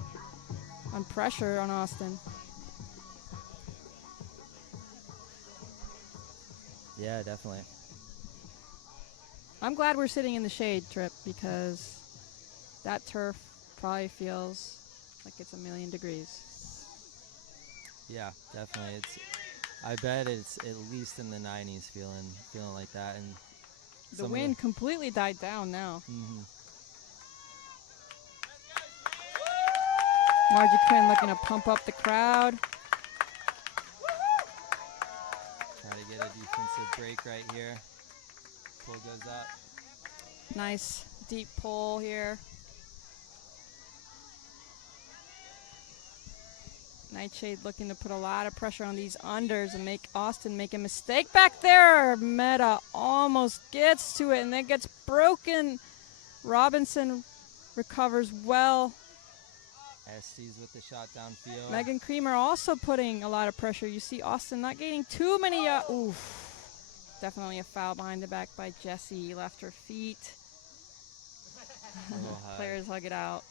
pressure on Austin. Yeah, definitely. I'm glad we're sitting in the shade, Trip, because that turf probably feels like it's a million degrees. Yeah, definitely. I bet it's at least in the 90s feeling like that. And the wind completely died down now. Mm-hmm. Margie Quinn looking to pump up the crowd. Try to get a defensive break right here. Pull goes up. Nice deep pull here. Nightshade looking to put a lot of pressure on these unders and make Austin make a mistake back there. Meta almost gets to it and then gets broken. Robinson recovers well. Estes with the shot downfield. Megan Creamer also putting a lot of pressure. You see Austin not getting too many. Oof. Definitely a foul behind the back by Jessie. Left her feet. Players hug it out.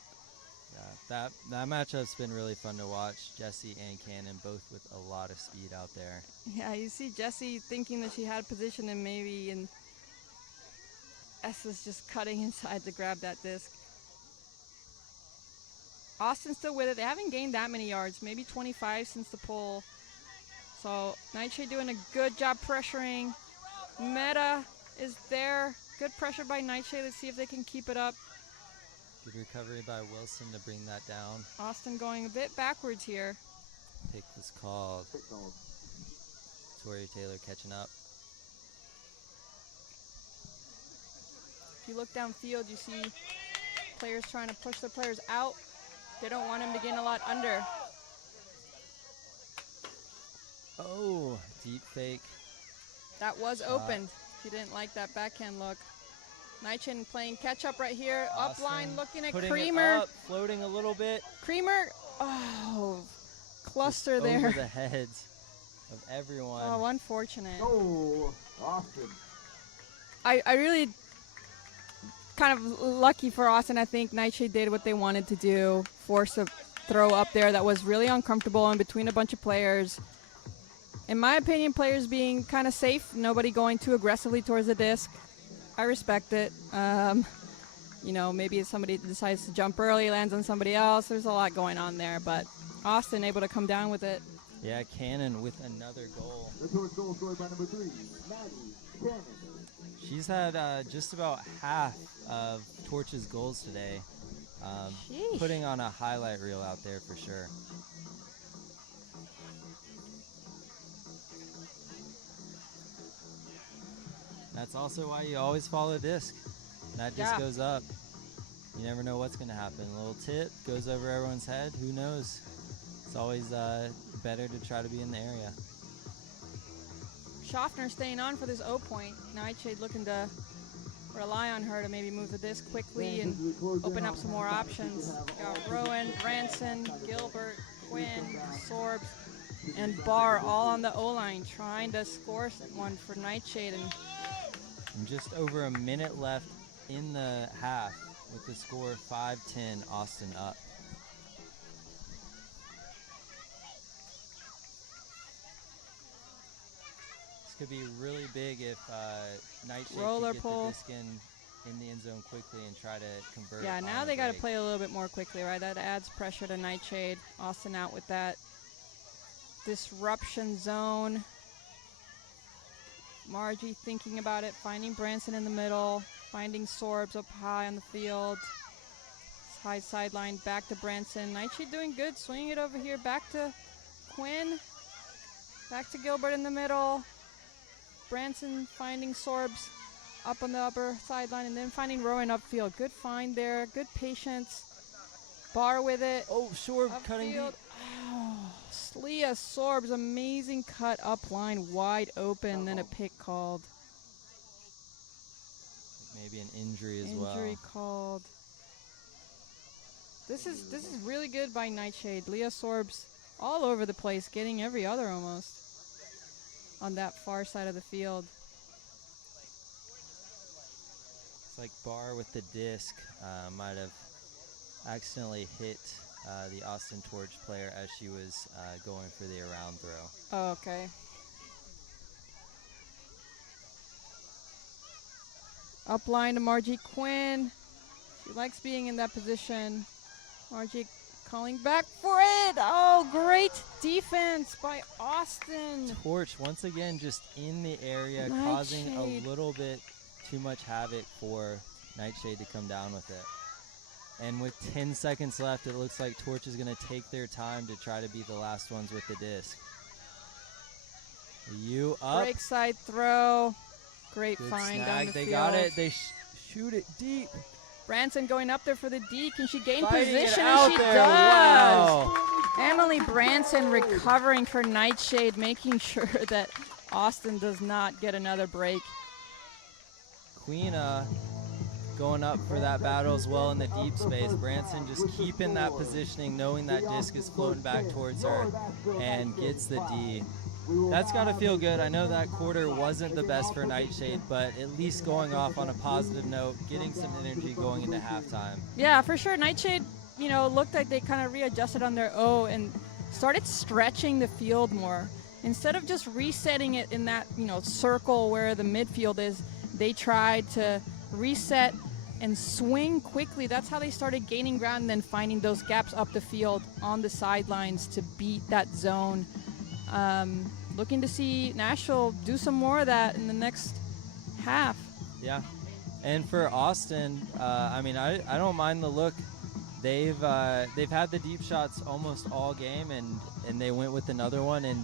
Yeah, that matchup's been really fun to watch. Jessie and Cannon both with a lot of speed out there. Yeah, you see Jessie thinking that she had position and S was just cutting inside to grab that disc. Austin's still with it. They haven't gained that many yards, maybe 25 since the pull. So Nightshade doing a good job pressuring. Meta is there. Good pressure by Nightshade. Let's see if they can keep it up. Good recovery by Wilson to bring that down. Austin going a bit backwards here. Pick was called. Tori Taylor catching up. If you look downfield, you see players trying to push their players out. They don't want him to gain a lot under. Oh, deep fake. That was opened. If you didn't like that backhand look. Nightshade playing catch up right here. Austin Upline looking at putting Creamer. it up, floating a little bit. Creamer, cluster just there. over the heads of everyone. Oh, unfortunate. Oh, Austin. I really kind of lucky for Austin. I think Nightshade did what they wanted to do. Force a throw up there that was really uncomfortable in between a bunch of players. In my opinion, players being kind of safe. Nobody going too aggressively towards the disc. I respect it. You know, maybe if somebody decides to jump early, lands on somebody else. There's a lot going on there, but Austin able to come down with it. Yeah, Cannon with another goal. Goal scored by number 3, Maddie Cannon. She's had just about half of Torch's goals today. Putting on a highlight reel out there for sure. That's also why you always follow disc. That disc goes up. You never know what's going to happen. A little tip goes over everyone's head. Who knows? It's always better to try to be in the area. Schaffner staying on for this O point. Nightshade looking to rely on her to maybe move the disc quickly and open up some more options. Got Rowan, Branson, Gilbert, Quinn, Sorbs, and Barr all on the O-line trying to score one for Nightshade. And just over a minute left in the half with the score 5-10, Austin up. This could be really big if Nightshade Roller could get pull the disc in the end zone quickly and try to convert. Yeah, on now the they got to break. play a little bit more quickly, right? That adds pressure to Nightshade. Austin out with that disruption zone. Margie thinking about it, finding Branson in the middle, finding Sorbs up high on the field. High sideline, back to Branson. Nightshade doing good, swinging it over here, back to Quinn. Back to Gilbert in the middle. Branson finding Sorbs up on the upper sideline, and then finding Rowan upfield. Good find there, good patience. Barr with it. Oh, Sorb cutting deep. Oh, Leah Sorbs, amazing cut up line, wide open, then a pick called. Maybe an injury as well. Injury called. This is really good by Nightshade. Leah Sorbs all over the place, getting every other almost on that far side of the field. It's like Barr with the disc might have accidentally hit the Austin Torch player as she was going for the around throw. Oh, okay. Up line to Margie Quinn. She likes being in that position. Margie calling back for it. Oh, great defense by Austin. Torch once again just in the area, causing a little bit too much havoc for Nightshade to come down with it. And with 10 seconds left, it looks like Torch is going to take their time to try to be the last ones with the disc. You up. Break side throw. Great Good find snag. down the They field. got it. They shoot it deep. Branson going up there for the D. Can she gain Fighting it position? out And she there. does. Wow. Emily Branson recovering for Nightshade, making sure that Austin does not get another break. Queen going up for that battle as well in the deep space. Branson just keeping that positioning, knowing that disc is floating back towards her, and gets the D. That's got to feel good. I know that quarter wasn't the best for Nightshade, but at least going off on a positive note, getting some energy going into halftime. Yeah, for sure. Nightshade, looked like they kind of readjusted on their O and started stretching the field more. Instead of just resetting it in that, circle where the midfield is, they tried to reset and swing quickly. That's how they started gaining ground and then finding those gaps up the field on the sidelines to beat that zone. Looking to see Nashville do some more of that in the next half. Yeah, and for Austin, I don't mind the look. They've had the deep shots almost all game, and they went with another one and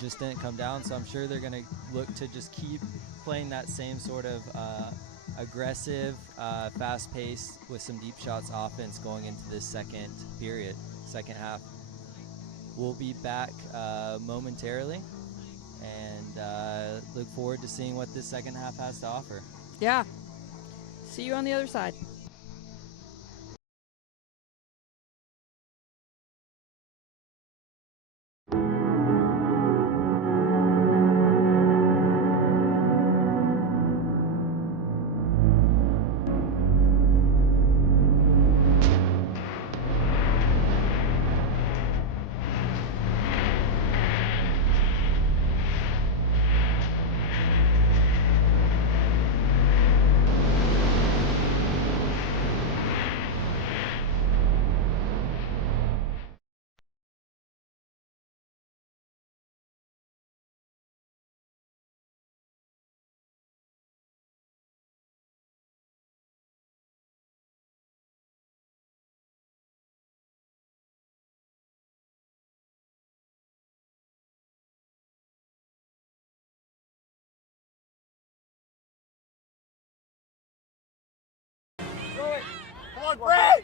just didn't come down. So I'm sure they're going to look to just keep playing that same sort of aggressive, fast pace with some deep shots offense going into this second half. We'll be back momentarily and look forward to seeing what this second half has to offer. Yeah. See you on the other side. Come on, Brad!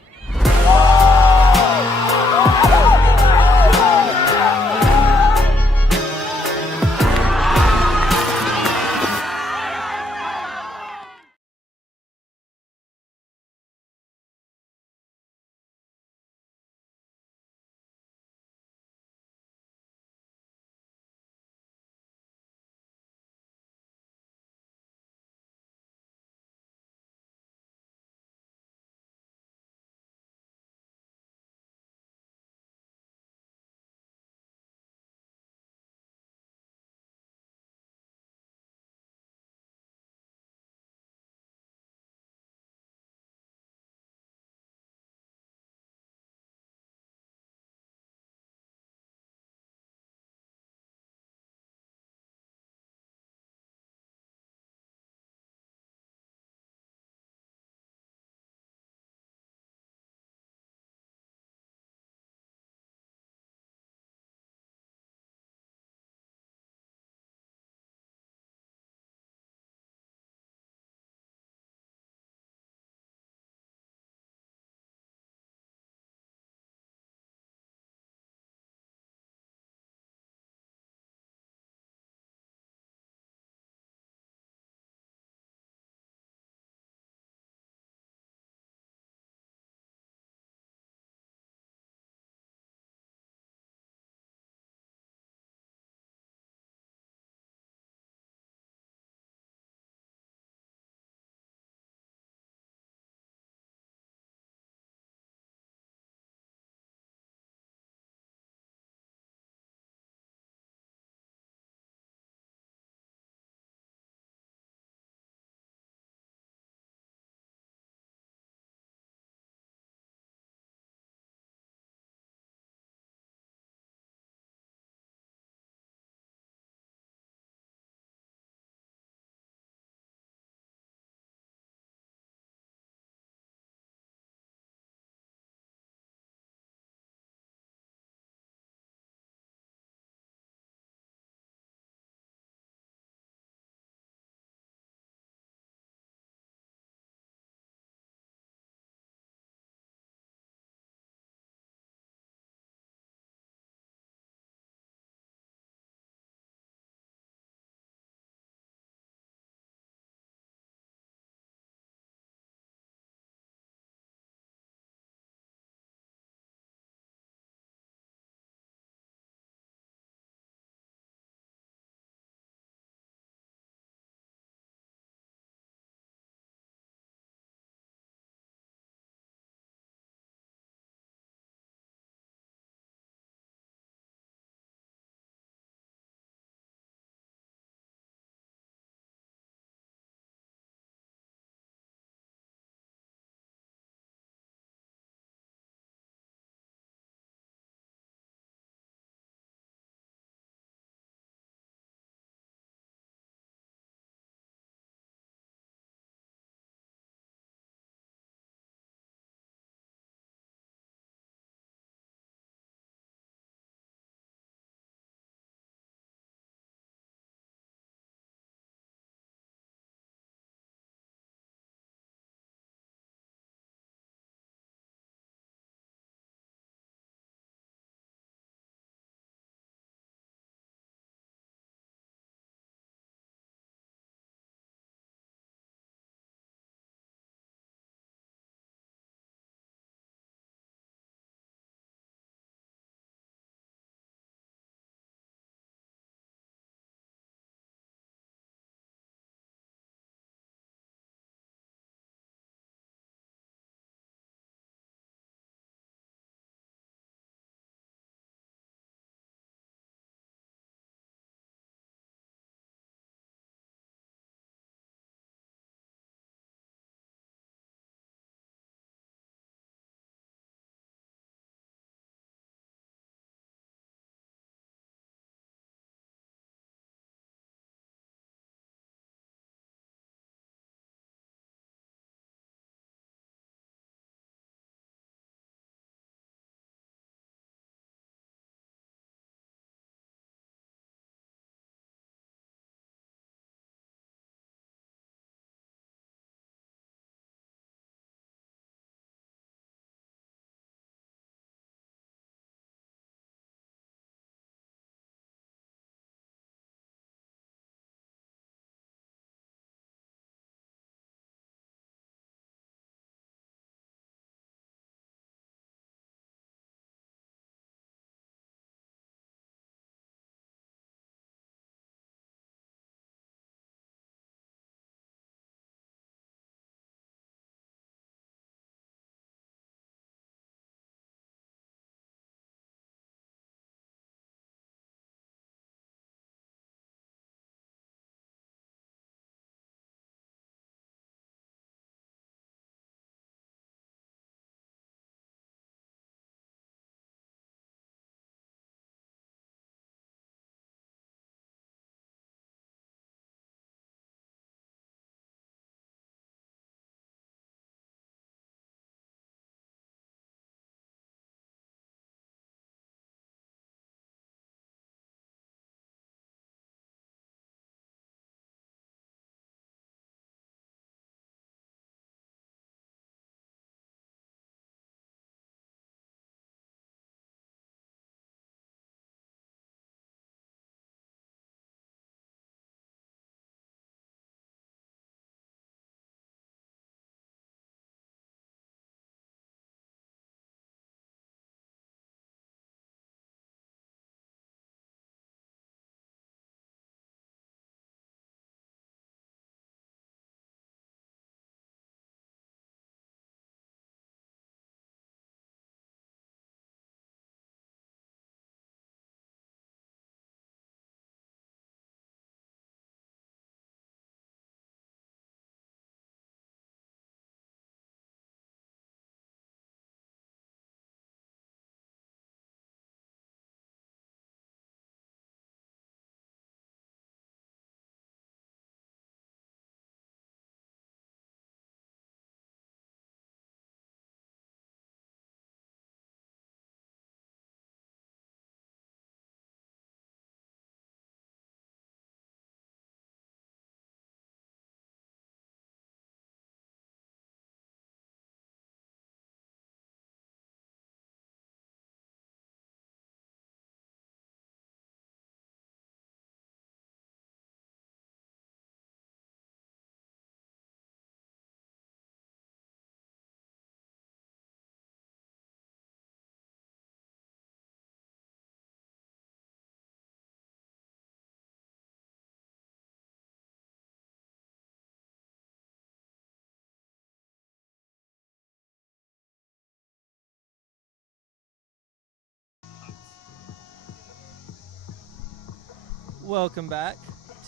Welcome back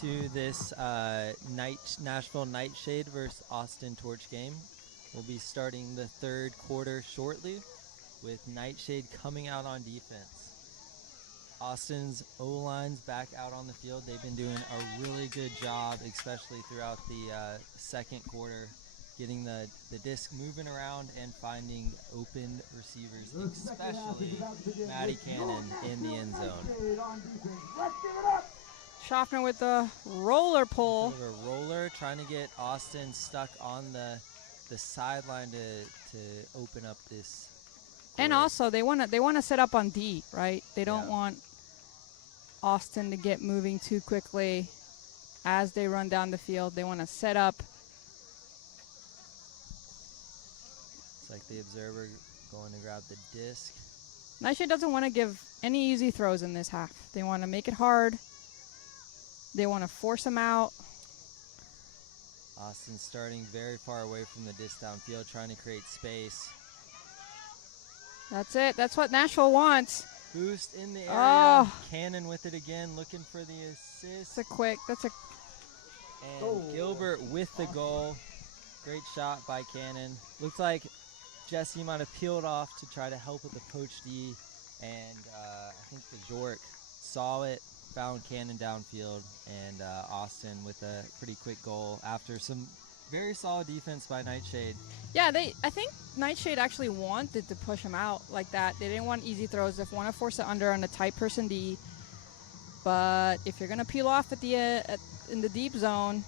to this Nashville NightShade versus Austin Torch game. We'll be starting the third quarter shortly with NightShade coming out on defense. Austin's O-line's back out on the field. They've been doing a really good job, especially throughout the second quarter, getting the disc moving around and finding open receivers, especially Maddie Cannon in the end zone. Schaffner with the roller pull. A roller, trying to get Austin stuck on the sideline to open up this. And also, they want to set up on D, right? They don't want Austin to get moving too quickly as they run down the field. They want to set up. It's like the observer going to grab the disc. NightShade doesn't want to give any easy throws in this half. They want to make it hard. They want to force them out. Austin starting very far away from the disc downfield, trying to create space. That's it. That's what Nashville wants. Boost in the area. Oh. Cannon with it again, looking for the assist. And Gilbert with the goal. Great shot by Cannon. Looks like Jesse might have peeled off to try to help with the poach D. And I think the Jork saw it, found Cannon downfield, and Austin with a pretty quick goal after some very solid defense by NightShade. Yeah, I think NightShade actually wanted to push him out like that. They didn't want easy throws. They want to force it under on a tight person D. But if you're going to peel off at in the deep zone,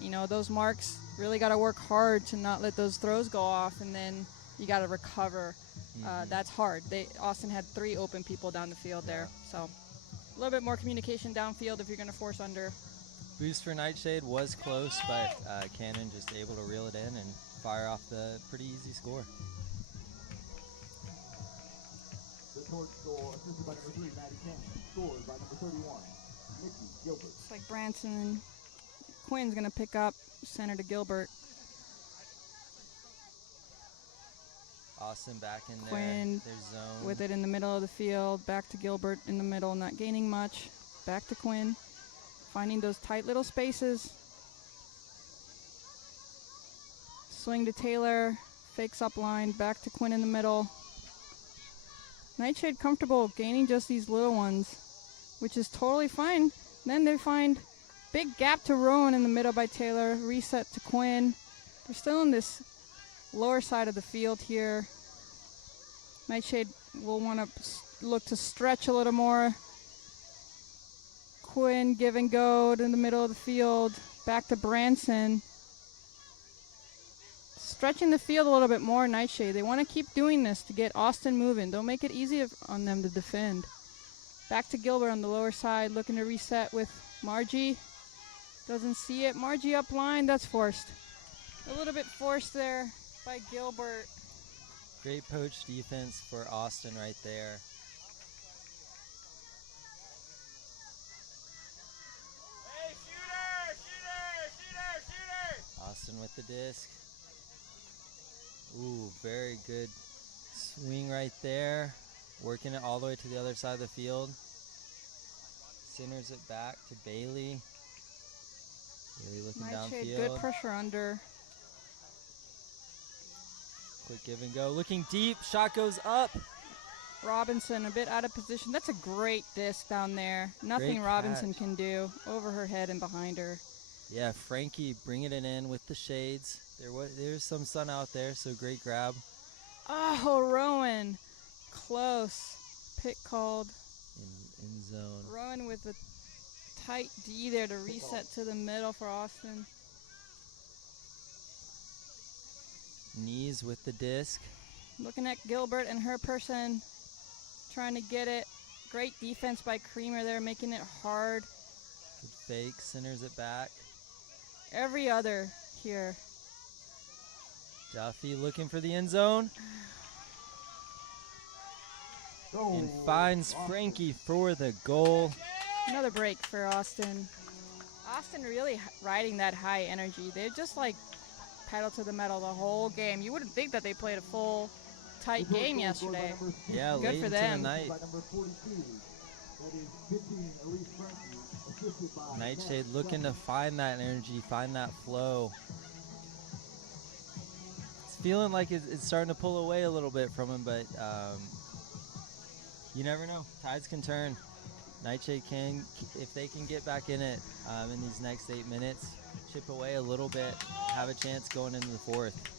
you know, those marks really got to work hard to not let those throws go off, and then you got to recover. That's hard. Austin had 3 open people down the field there. So a little bit more communication downfield if you're going to force under. Boost for NightShade was close, but Cannon just able to reel it in and fire off the pretty easy score. The Torch goal assisted by number 3, Maddie Cannon. Scores by number 31, Nikki Gilbert. It's like Branson and Quinn's going to pick up center to Gilbert. Austin back in Quinn their zone. With it in the middle of the field. Back to Gilbert in the middle, not gaining much. Back to Quinn. Finding those tight little spaces. Swing to Taylor. Fakes up line. Back to Quinn in the middle. NightShade comfortable gaining just these little ones, which is totally fine. Then they find big gap to Rowan in the middle by Taylor. Reset to Quinn. They're still in this lower side of the field here. NightShade will want to look to stretch a little more. Quinn give and go in the middle of the field. Back to Branson. Stretching the field a little bit more, NightShade. They want to keep doing this to get Austin moving. Don't make it easy on them to defend. Back to Gilbert on the lower side, looking to reset with Margie. Doesn't see it. Margie up line. That's forced. A little bit forced there by Gilbert. Great poach defense for Austin right there. Hey, shooter! Austin with the disc. Ooh, very good swing right there. Working it all the way to the other side of the field. Centers it back to Bailey. Bailey looking NightShade, downfield. good pressure under. Quick give and go. Looking deep. Shot goes up. Robinson a bit out of position. That's a great disc down there. Nothing Great Robinson catch. can do. Over her head and behind her. Yeah, Frankie bringing it in with the shades. There's some sun out there, so great grab. Oh, Rowan. Close. Pick called. In zone. Rowan with a tight D there to reset to the middle for Austin. Knees with the disc. Looking at Gilbert and her person. Trying to get it. Great defense by Creamer there, making it hard. Good fake. Centers it back. Every other here. Duffy looking for the end zone. And finds Frankie for the goal. Another break for Austin. Austin really riding that high energy. They're just like pedal to the metal the whole game. You wouldn't think that they played a full, tight game yesterday. Yeah, Good late for into them. the night. By number 42, that is 15, Elise Frankie, Nightshade looking to find that energy, find that flow. It's feeling like it's starting to pull away a little bit from him, but you never know. Tides can turn. Nightshade can, if they can get back in it in these next 8 minutes, chip away a little bit, have a chance going into the fourth.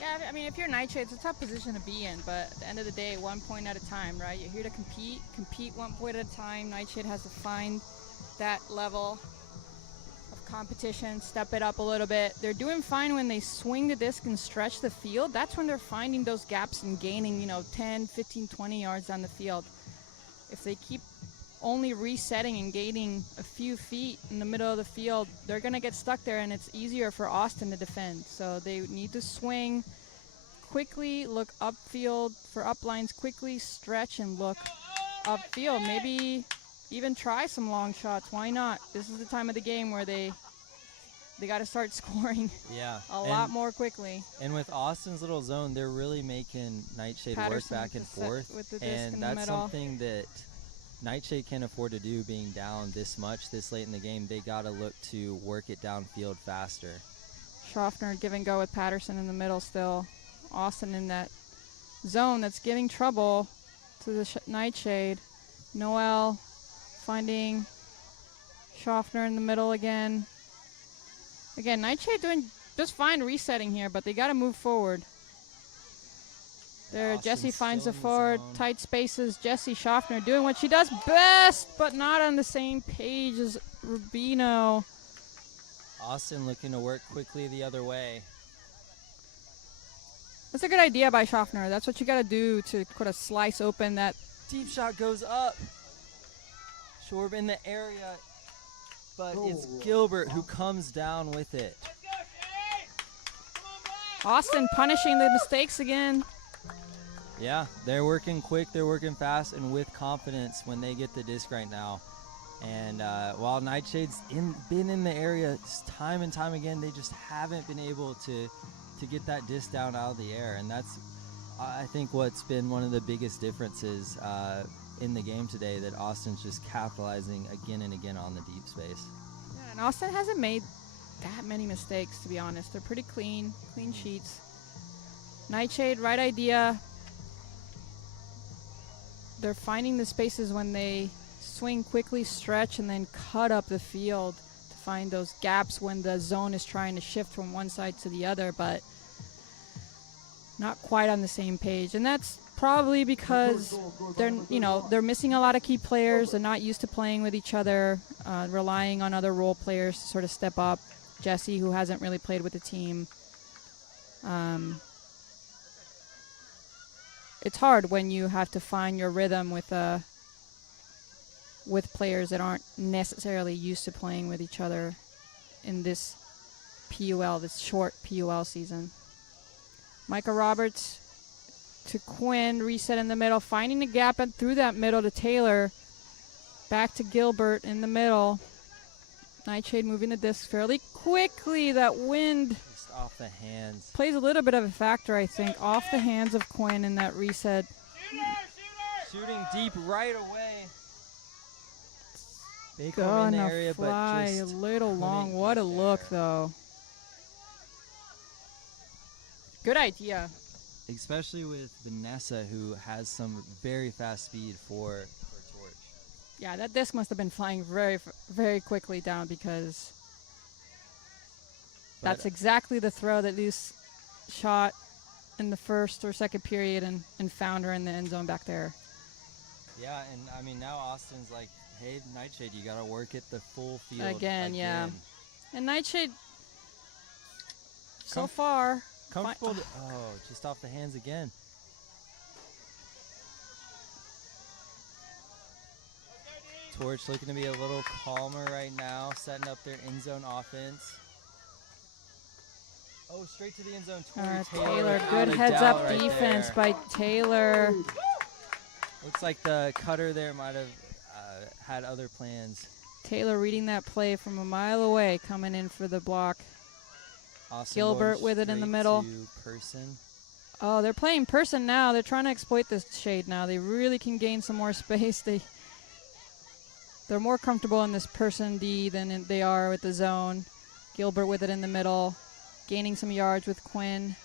Yeah, I mean, if you're Nightshade, it's a tough position to be in, but at the end of the day, 1 point at a time, right? You're here to compete 1 point at a time. Nightshade has to find that level of competition, step it up a little bit. They're doing fine when they swing the disc and stretch the field. That's when they're finding those gaps and gaining, 10, 15, 20 yards on the field. If they keep only resetting and gaining a few feet in the middle of the field, they're going to get stuck there, and it's easier for Austin to defend. So they need to swing quickly, look upfield for uplines, quickly stretch and look upfield. Maybe even try some long shots. Why not? This is the time of the game where they got to start scoring a lot more quickly. And with Austin's little zone, they're really making Nightshade work back and forth. With the disc and in the that's middle. something that Nightshade can't afford to do, being down this much this late in the game. They got to look to work it downfield faster. Schaffner give and go with Patterson in the middle still. Austin in that zone that's giving trouble to the Nightshade. Noel finding Schaffner in the middle again. Again, Nightshade doing just fine resetting here, but they got to move forward. There, Jessie finds the forward, tight spaces. Jessie Schaffner doing what she does best, but not on the same page as Rubino. Austin looking to work quickly the other way. That's a good idea by Schaffner. That's what you got to do to kind of slice open that. Deep shot goes up. Shorb in the area, but it's Gilbert who comes down with it. Austin punishing the mistakes again. Yeah, they're working quick, they're working fast, and with confidence when they get the disc right now. And while Nightshade's been in the area time and time again, they just haven't been able to get that disc down out of the air. And that's, I think, what's been one of the biggest differences in the game today, that Austin's just capitalizing again and again on the deep space. Yeah, and Austin hasn't made that many mistakes, to be honest. They're pretty clean sheets. Nightshade, right idea. They're finding the spaces when they swing quickly, stretch, and then cut up the field to find those gaps when the zone is trying to shift from one side to the other, but not quite on the same page. And that's probably because they're missing a lot of key players. They're not used to playing with each other, relying on other role players to sort of step up. Jessie, who hasn't really played with the team. It's hard when you have to find your rhythm with players that aren't necessarily used to playing with each other in this PUL, this short PUL season. Micah Roberts to Quinn, reset in the middle, finding the gap and through that middle to Taylor. Back to Gilbert in the middle. Nightshade moving the disc fairly quickly. That wind Just off the hands. plays a little bit of a factor, I think. Off the hands of Quinn in that reset. Shooting deep right away. They come Gonna in the area, fly but a just little long. couldn't What a get look, there. though. Good idea. Especially with Vanessa, who has some very fast speed for Torch. Yeah, that disc must have been flying very, very quickly down, because that's exactly the throw that Luce shot in the first or second period and found her in the end zone back there. Yeah, and I mean, now Austin's like, hey, Nightshade, you got to work it the full field Again, yeah. And Nightshade, so far, Comfortable. Just off the hands again. Torch looking to be a little calmer right now, setting up their end zone offense. Oh, straight to the end zone. Taylor, good heads-up defense by Taylor. Looks like the cutter there might have had other plans. Taylor reading that play from a mile away, coming in for the block. Austin Gilbert with it in the middle. Person. Oh, they're playing person now. They're trying to exploit this shade now. They really can gain some more space. The They're more comfortable in this person D than they are with the zone. Gilbert with it in the middle, gaining some yards with Quinn.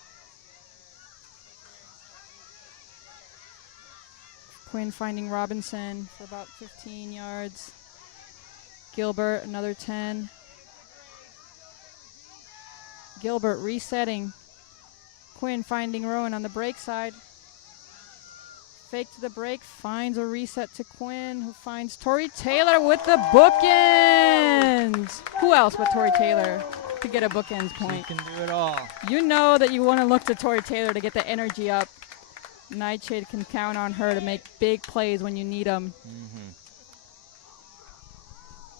Quinn finding Robinson for about 15 yards. Gilbert, another 10. Gilbert resetting. Quinn finding Rowan on the break side. Fake to the break, finds a reset to Quinn, who finds Tori Taylor with the bookends. Who else but Tori Taylor to get a bookends point? She can do it all. You know that you want to look to Tori Taylor to get the energy up. Nightshade can count on her to make big plays when you need them.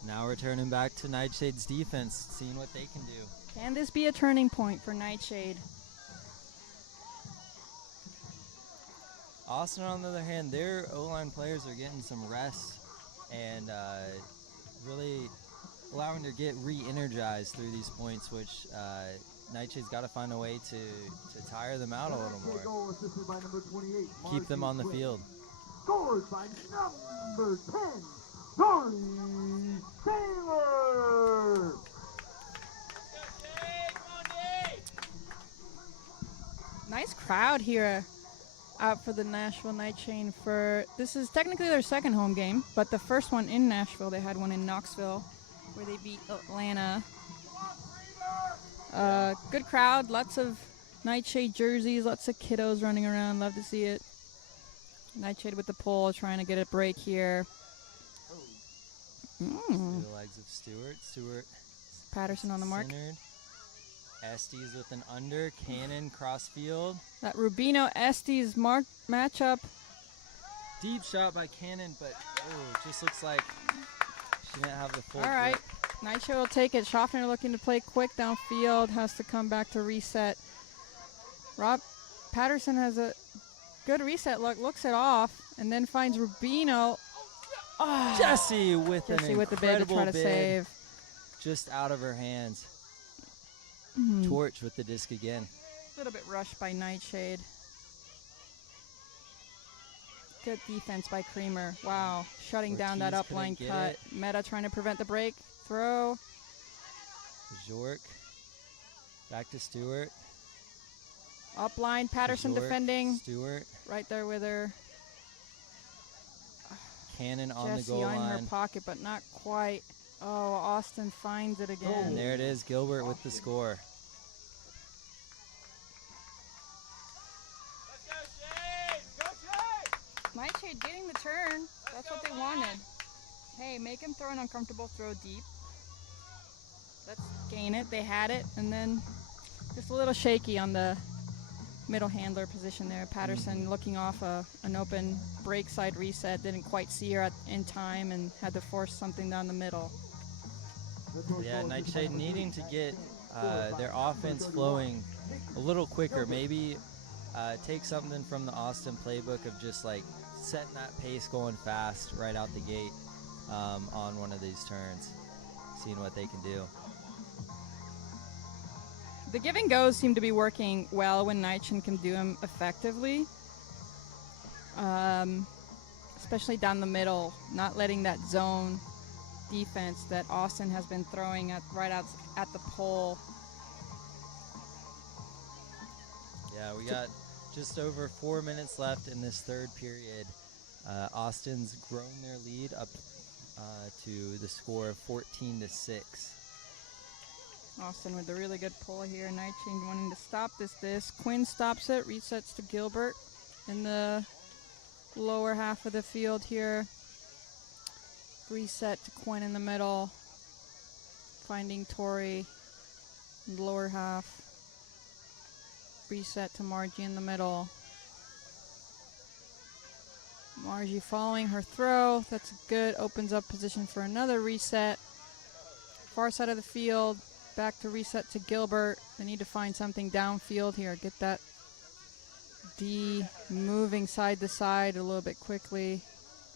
Now we're turning back to Nightshade's defense, seeing what they can do. Can this be a turning point for Nightshade? Austin, on the other hand, their O-line players are getting some rest and really allowing to get re-energized through these points, which Nightshade's got to find a way to tire them out a little more. Keep them on the field. Scored by number 10, Tori Taylor. Nice crowd here out for the Nashville NightShade. This is technically their second home game, but the first one in Nashville. They had one in Knoxville where they beat Atlanta. Good crowd, lots of Nightshade jerseys, lots of kiddos running around. Love to see it. Nightshade with the pull, trying to get a break here. Through the legs of Stewart. Stewart. Patterson on the mark. Centered. Estes with an under. Cannon crossfield. That Rubino Estes matchup. Deep shot by Cannon, but just looks like she didn't have the full All right. grip. Nightshade will take it. Schaffner looking to play quick downfield. Has to come back to reset. Rob Patterson has a good reset look. Looks it off and then finds Rubino. Oh. Jesse with Jesse an with the bid to incredible try to bid. save. Just out of her hands. Torch with the disc again. A little bit rushed by Nightshade. Good defense by Creamer. Wow. Shutting down that Ortiz upline couldn't cut. get it. Meta trying to prevent the break. Throw. Jork. Back to Stewart. Upline. Patterson Jork, defending. Stewart. Right there with her. Cannon on Jesse the goal on her line. pocket, but not quite. Oh, Austin finds it again. And there it is. Gilbert with the score. Nightshade getting the turn. That's what they wanted. Hey, make him throw an uncomfortable throw deep. Let's gain it. They had it, and then just a little shaky on the middle handler position there. Patterson looking off an open break side reset. Didn't quite see her in time and had to force something down the middle. Yeah, Nightshade needing to get their offense flowing a little quicker. Maybe take something from the Austin playbook of just like setting that pace going fast right out the gate on one of these turns, seeing what they can do. The give and goes seem to be working well when Nightshade can do them effectively, especially down the middle, not letting that zone defense that Austin has been throwing right out at the pole. Yeah, we got just over 4 minutes left in this third period. Austin's grown their lead up to the score of 14-6. Austin with a really good pull here. Nightshade wanting to stop this. Quinn stops it, resets to Gilbert in the lower half of the field here. Reset to Quinn in the middle. Finding Tori in the lower half. Reset to Margie in the middle. Margie following her throw. That's good. Opens up position for another reset. Far side of the field. Back to reset to Gilbert. They need to find something downfield here. Get that D moving side to side a little bit quickly.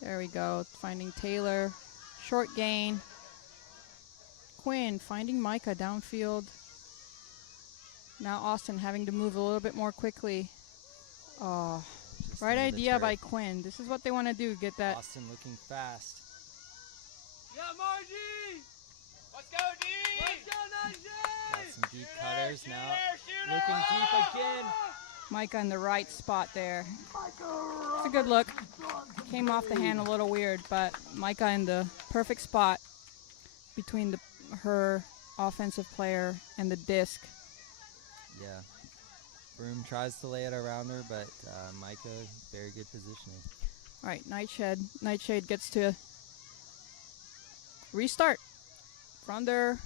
There we go. Finding Taylor. Short gain. Quinn finding Micah downfield. Now Austin having to move a little bit more quickly. Oh, right idea by Quinn. This is what they want to do. Get that. Austin looking fast. Got some deep cutters now. Looking deep again. Micah in the right spot there. It's a good look. Came off the hand a little weird, but Micah in the perfect spot between her offensive player and the disc. Yeah. Broom tries to lay it around her, but Micah, very good positioning. All right, Nightshade gets to restart from their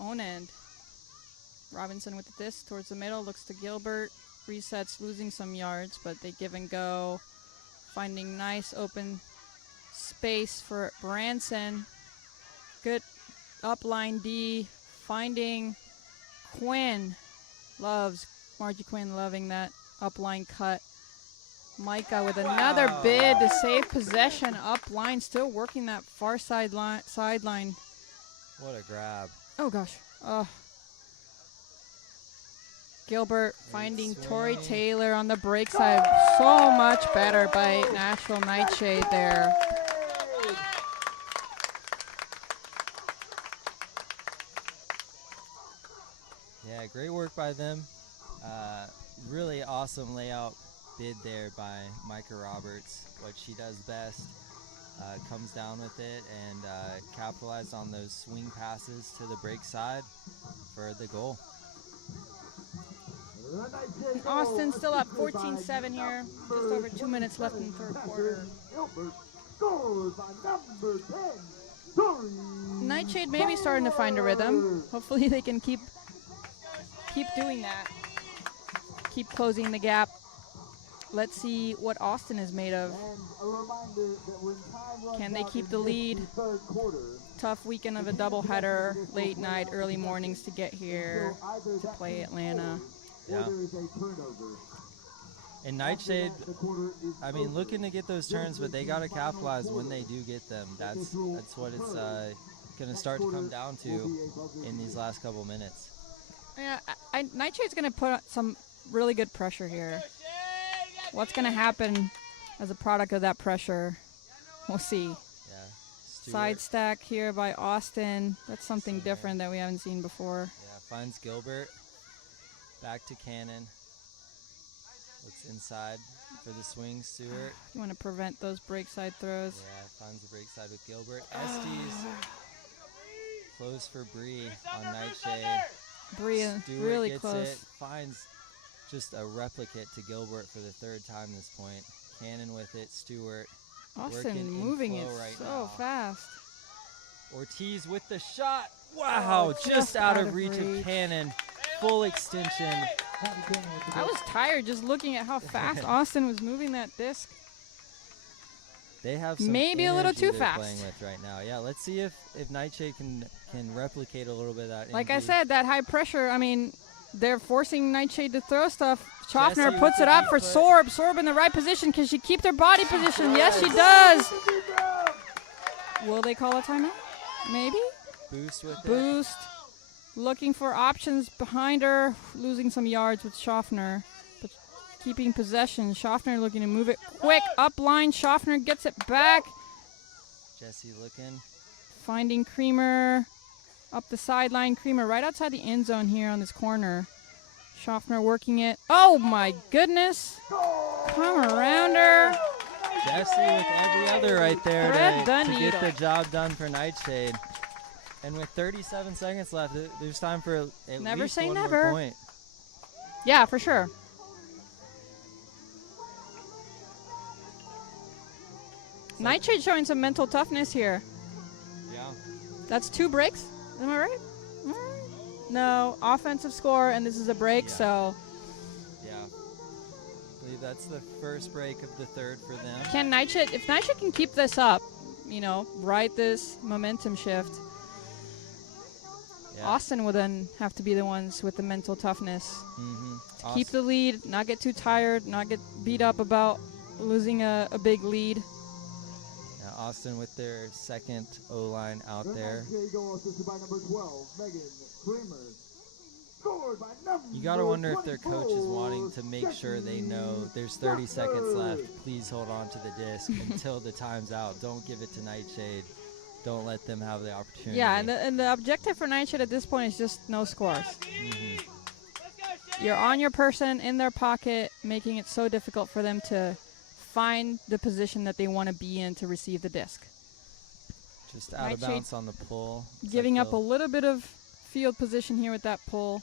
own end. Robinson with the disc towards the middle, looks to Gilbert, resets, losing some yards, but they give and go, finding nice open space for Branson. Good upline D, finding Quinn. Margie Quinn loving that upline cut. Micah with another bid to save possession upline, still working that far sideline. What a grab. Oh gosh. Gilbert finding Tori Taylor on the break side. So much better by Nashville Nightshade there. Yeah, great work by them. Really awesome layout bid there by Micah Roberts. What she does best, comes down with it and capitalized on those swing passes to the break side for the goal. Austin still up 14-7 here. Just over 2 minutes left in the third quarter. Nightshade maybe starting to find a rhythm. Hopefully they can keep doing that. Keep closing the gap. Let's see what Austin is made of. Can they keep the lead? Tough weekend of a doubleheader, late night, early mornings to get here to play Atlanta. Yeah. And Nightshade, I mean, looking to get those turns, but they got to capitalize when they do get them. That's what it's going to start to come down to in these last couple minutes. Yeah, Nightshade's going to put some really good pressure here. What's going to happen as a product of that pressure? We'll see. Yeah. Side stack here by Austin. That's something different that we haven't seen before. Yeah, finds Gilbert. Back to Cannon. Looks inside for the swing, Stewart. You want to prevent those break side throws. Yeah, finds the break side with Gilbert. Estes. Close for Bree on Nightshade. Bree really gets close. It, finds just a replicate to Gilbert for the third time this point. Cannon with it, Stewart. Austin moving it right so now. fast. Ortiz with the shot. Wow, just out of reach of Cannon. Full extension. I was tired just looking at how fast Austin was moving that disc. They have some maybe a little too they're fast playing with right now. Yeah, let's see if Nightshade can replicate a little bit of that. Like energy. I said, that high pressure, I mean, they're forcing Nightshade to throw stuff. Schaffner puts it up for Sorb. Sorb in the right position. Can she keep their body position? Yes, she does. Will they call a timeout? Maybe? Boost with Boost. Looking for options behind her. Losing some yards with Schaffner. But keeping possession. Schaffner looking to move it quick. Up line. Schaffner gets it back. Jesse looking. Finding Creamer. Up the sideline. Creamer right outside the end zone here on this corner. Schaffner working it. Oh my goodness. Come around her. Jesse with every other right there to needle. get the job done for Nightshade. And with 37 seconds left, there's time for at Never least say one never. more point. Yeah, for sure. Nightshade showing some mental toughness here. Yeah. That's 2 breaks. Am I right? No, offensive score, and this is a break, so. Yeah. I believe that's the first break of the third for them. If Nightshade can keep this up, ride this momentum shift, Yeah. Austin will then have to be the ones with the mental toughness. Mm-hmm. Keep the lead, not get too tired, not get beat up about losing a big lead. Yeah, Austin with their second O-line out there. You got to wonder if their coach is wanting to make sure they know there's 30 seconds left. Please hold on to the disc until the time's out. Don't give it to Nightshade. don't let them have the opportunity. Yeah, and the objective for Nightshade at this point is just no scores. You're on your person in their pocket, making it so difficult for them to find the position that they want to be in to receive the disc. Just out of Nightshade bounds on the pull. Giving up a little bit of field position here with that pull.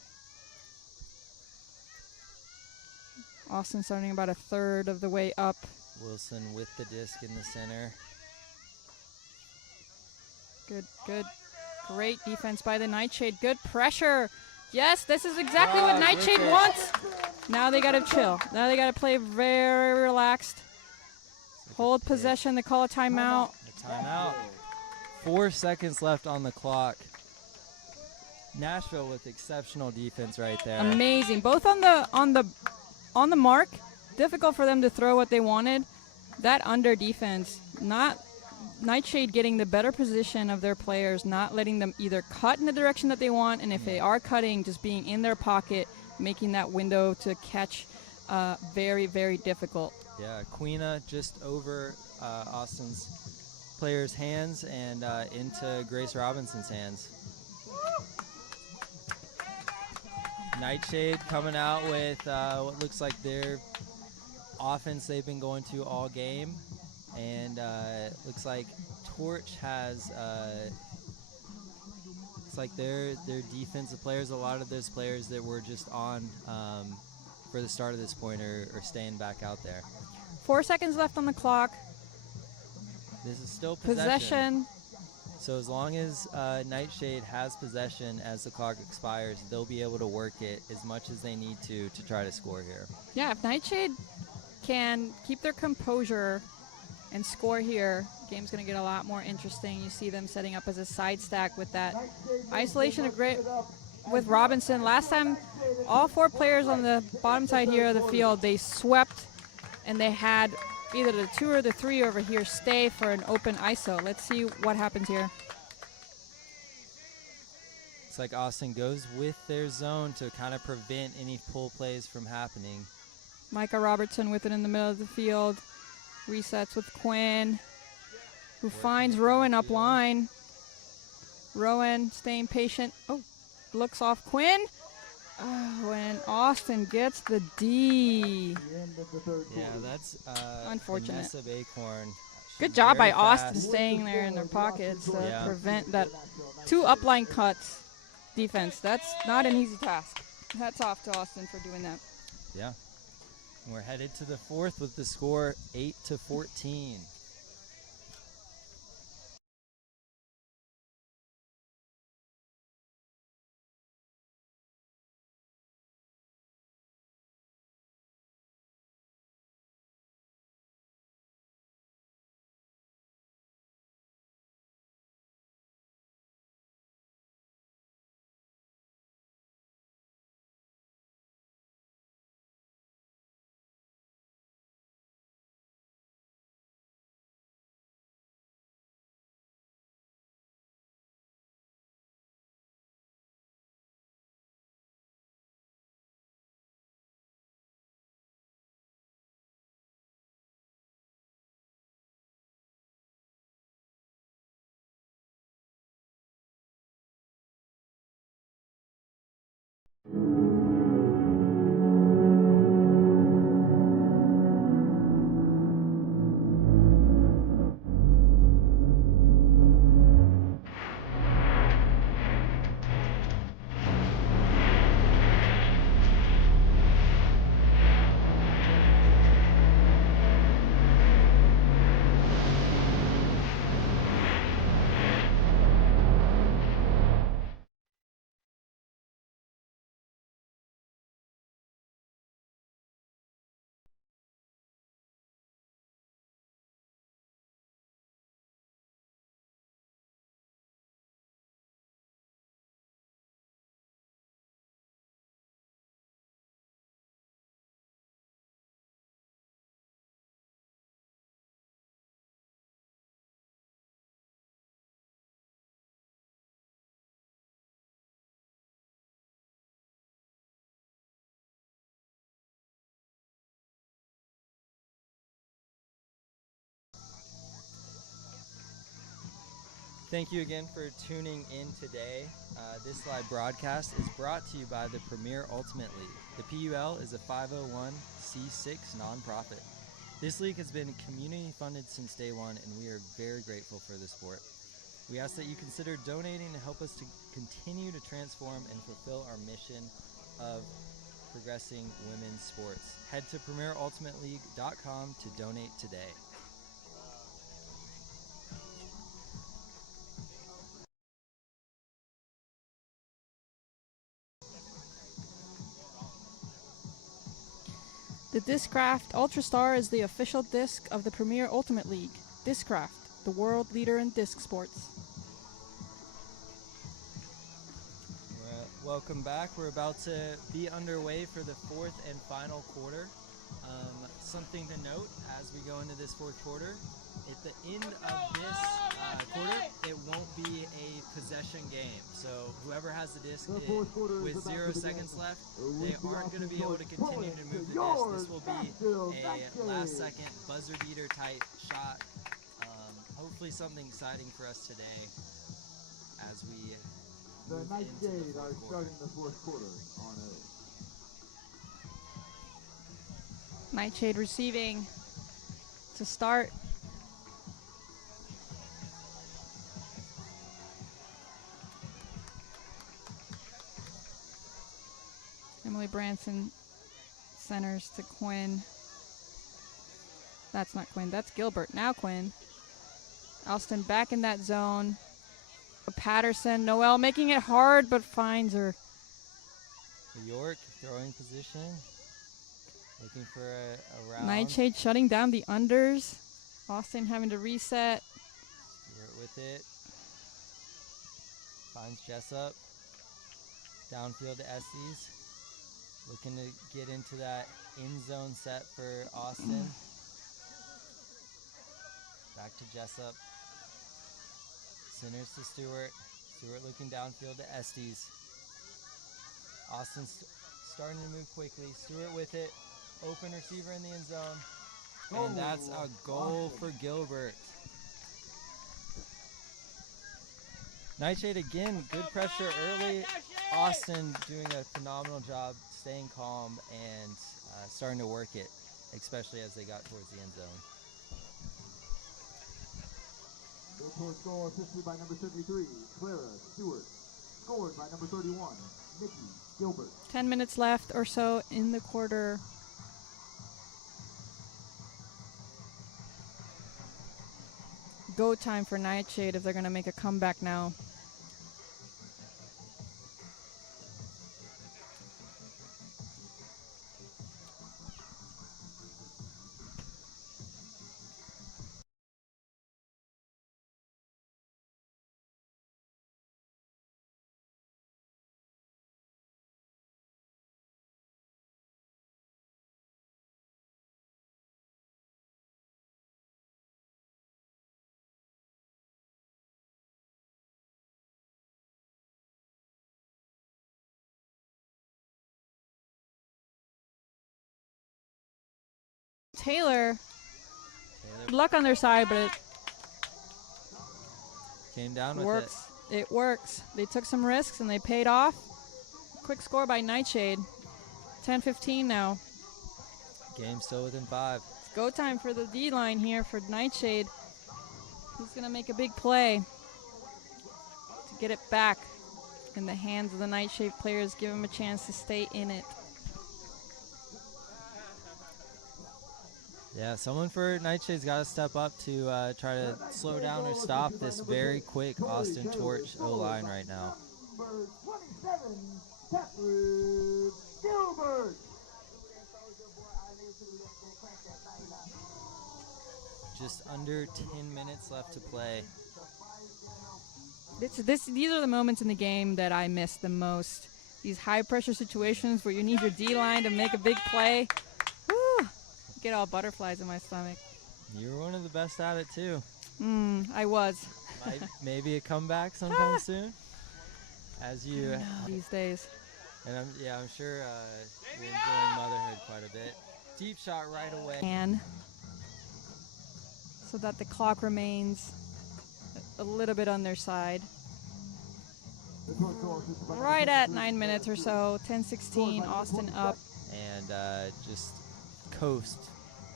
Austin starting about a third of the way up. Wilson with the disc in the center. Good, good. Great defense by the Nightshade. Good pressure. Yes, this is exactly what Nightshade wants. Now they got to chill. Now they got to play very relaxed. Hold possession. They call a timeout. A timeout. 4 seconds left on the clock. Nashville with exceptional defense right there. Amazing. Both on the mark. Difficult for them to throw what they wanted. That under defense, not Nightshade getting the better position of their players, not letting them either cut in the direction that they want, and if they are cutting, just being in their pocket, making that window to catch very, very difficult. Yeah, Queena just over Austin's players' hands and into Grace Robinson's hands. Nightshade coming out with what looks like their offense they've been going to all game. And looks like Torch has it's like their defensive players, a lot of those players that were just on for the start of this point are staying back out there. 4 seconds left on the clock. This is still possession. Possession. So as long as Nightshade has possession as the clock expires, they'll be able to work it as much as they need to try to score here. Yeah, if Nightshade can keep their composure and score here, game's going to get a lot more interesting. You see them setting up as a side stack with that isolation of great with Robinson. Last time, all four players on the bottom side here of the field, they swept, and they had either the 2 or the 3 over here stay for an open ISO. Let's see what happens here. It's like Austin goes with their zone to kind of prevent any pull plays from happening. Micah Robertson with it in the middle of the field. Resets with Quinn, who finds Rowan up line. Rowan staying patient. Oh, looks off Quinn. Oh, and Austin gets the D. Yeah, that's unfortunate. Vanessa Acorn. Good job by fast. Austin staying there in their pockets to prevent that 2 upline cuts defense. That's not an easy task. Hats off to Austin for doing that. Yeah. We're headed to the 4th with the score 8-14. Thank you again for tuning in today. This live broadcast is brought to you by the Premier Ultimate League. The PUL is a 501c6 nonprofit. This league has been community funded since day one, and we are very grateful for the sport. We ask that you consider donating to help us to continue to transform and fulfill our mission of progressing women's sports. Head to premierultimateleague.com to donate today. The Discraft Ultrastar is the official disc of the Premier Ultimate League. Discraft, the world leader in disc sports. Welcome back. We're about to be underway for the fourth and final quarter. Something to note as we go into this fourth quarter, at the end of this quarter, it won't be a possession game. So whoever has the disc with 0 seconds left, they aren't going to be able to continue to move the disc. This will be a last-second buzzer beater type shot. Hopefully something exciting for us today as we The NightShade are starting the fourth quarter on a NightShade receiving to start. Emily Branson centers to Quinn. That's not Quinn, that's Gilbert. Now Quinn. Alston back in that zone. Patterson, Noel making it hard, but finds her. York throwing position. Looking for a round. NightShade shutting down the unders. Austin having to reset. Stewart with it. Finds Jessup. Downfield to Estes. Looking to get into that end zone set for Austin. Back to Jessup. Centers to Stewart. Stewart looking downfield to Estes. Austin's starting to move quickly. Stewart with it. Open receiver in the end zone. And that's a goal for Gilbert. NightShade again, good pressure early. Austin doing a phenomenal job staying calm and starting to work it, especially as they got towards the end zone. Airport goal assisted by number 73, Clara Stewart. Scored by number 31, Nikki Gilbert. 10 minutes left or so in the quarter. Go time for NightShade if they're going to make a comeback now. Taylor, good luck on their side, but it came down with works. It works. They took some risks and they paid off. Quick score by NightShade. 10-15 now. Game still within 5. It's go time for the D-line here for NightShade. He's going to make a big play to get it back in the hands of the NightShade players, give him a chance to stay in it. Yeah, someone for NightShade's got to step up to try to slow down or stop this very quick Austin Torch O-line right now. Number 27, Catherine Gilbert. Just under 10 minutes left to play. These are the moments in the game that I miss the most. These high-pressure situations where you need your D-line to make a big play. Woo! Get all butterflies in my stomach. You were one of the best at it, too. I was. Maybe a comeback sometime soon. As you these days. And I'm sure you're enjoying motherhood quite a bit. Deep shot right away. And so that the clock remains a little bit on their side. Right at 9 minutes or so, 10-16, Austin up. And just coast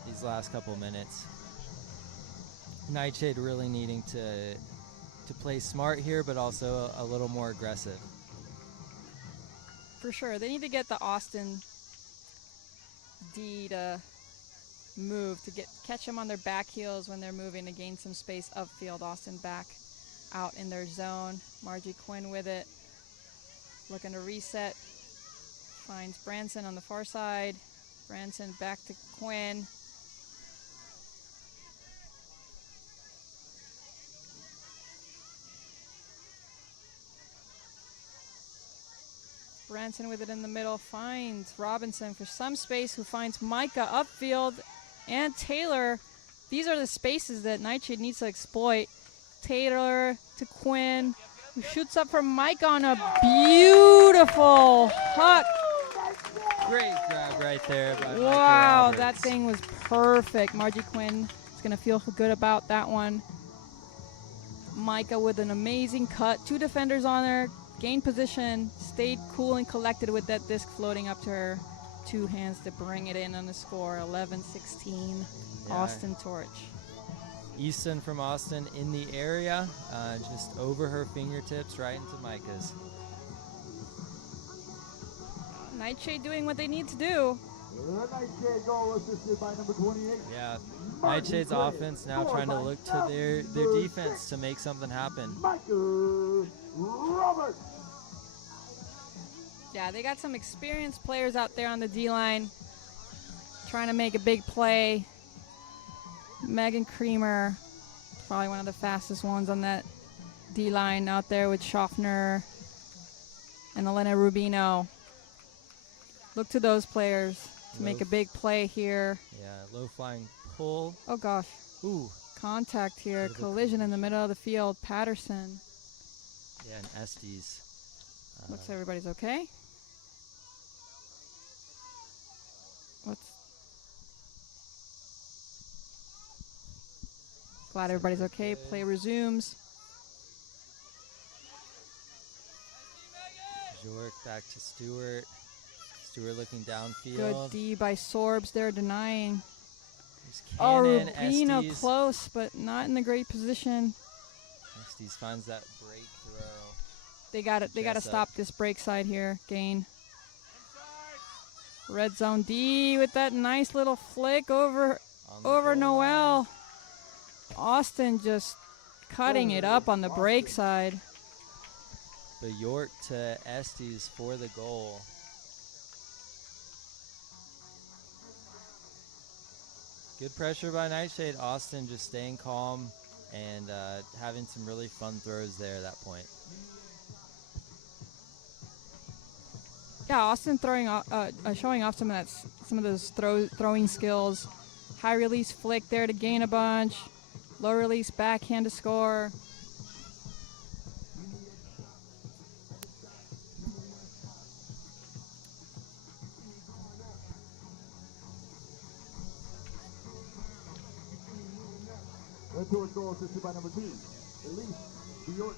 these last couple minutes. Nightshade really needing to play smart here, but also a little more aggressive. For sure. They need to get the Austin D to move, to catch them on their back heels when they're moving to gain some space upfield. Austin back out in their zone. Margie Quinn with it. Looking to reset. Finds Branson on the far side. Branson back to Quinn. Branson with it in the middle, finds Robinson for some space, who finds Micah upfield, and Taylor. These are the spaces that Nightshade needs to exploit. Taylor to Quinn, who shoots up for Micah on a beautiful hook. Great grab right there by Micah Wow, Roberts. that thing was perfect. Margie Quinn is going to feel good about that one. Micah with an amazing cut. 2 defenders on her. Gained position, stayed cool and collected with that disc floating up to her 2 hands to bring it in on the score. 11-16, Yeah. Austin Torch. Easton from Austin in the area, just over her fingertips, right into Micah's. Nightshade doing what they need to do. Nightshade goal assisted by number 28. Yeah, Nightshade's offense now trying to look to their defense to make something happen. Micah Roberts. Yeah, they got some experienced players out there on the D-line trying to make a big play. Megan Creamer, probably one of the fastest ones on that D-line out there with Schaffner and Elena Rubino. Look to those players to make a big play here. Yeah, low flying pull. Oh gosh. Ooh. Contact here, Bit of a collision in the middle of the field. Patterson. Yeah, and Estes. Looks like everybody's okay. Glad everybody's okay. Play resumes. York back to Stewart. Stewart looking downfield. Good D by Sorbs there, denying. There's Oh, Cannon, Rubino Estes. close, but not in the great position. Estes finds that break throw. They got it. They got to Jessup. stop this break side here. Gain. Red zone D with that nice little flick over On the over goal line. Noel. Austin just cutting it up on the break side. But York to Estes for the goal. Good pressure by Nightshade. Austin just staying calm and having some really fun throws there at that point. Yeah, Austin showing off some of those throwing skills. High release flick there to gain a bunch. Low release backhand to score. Red towards goal assisted by number 2. Elise Bjork.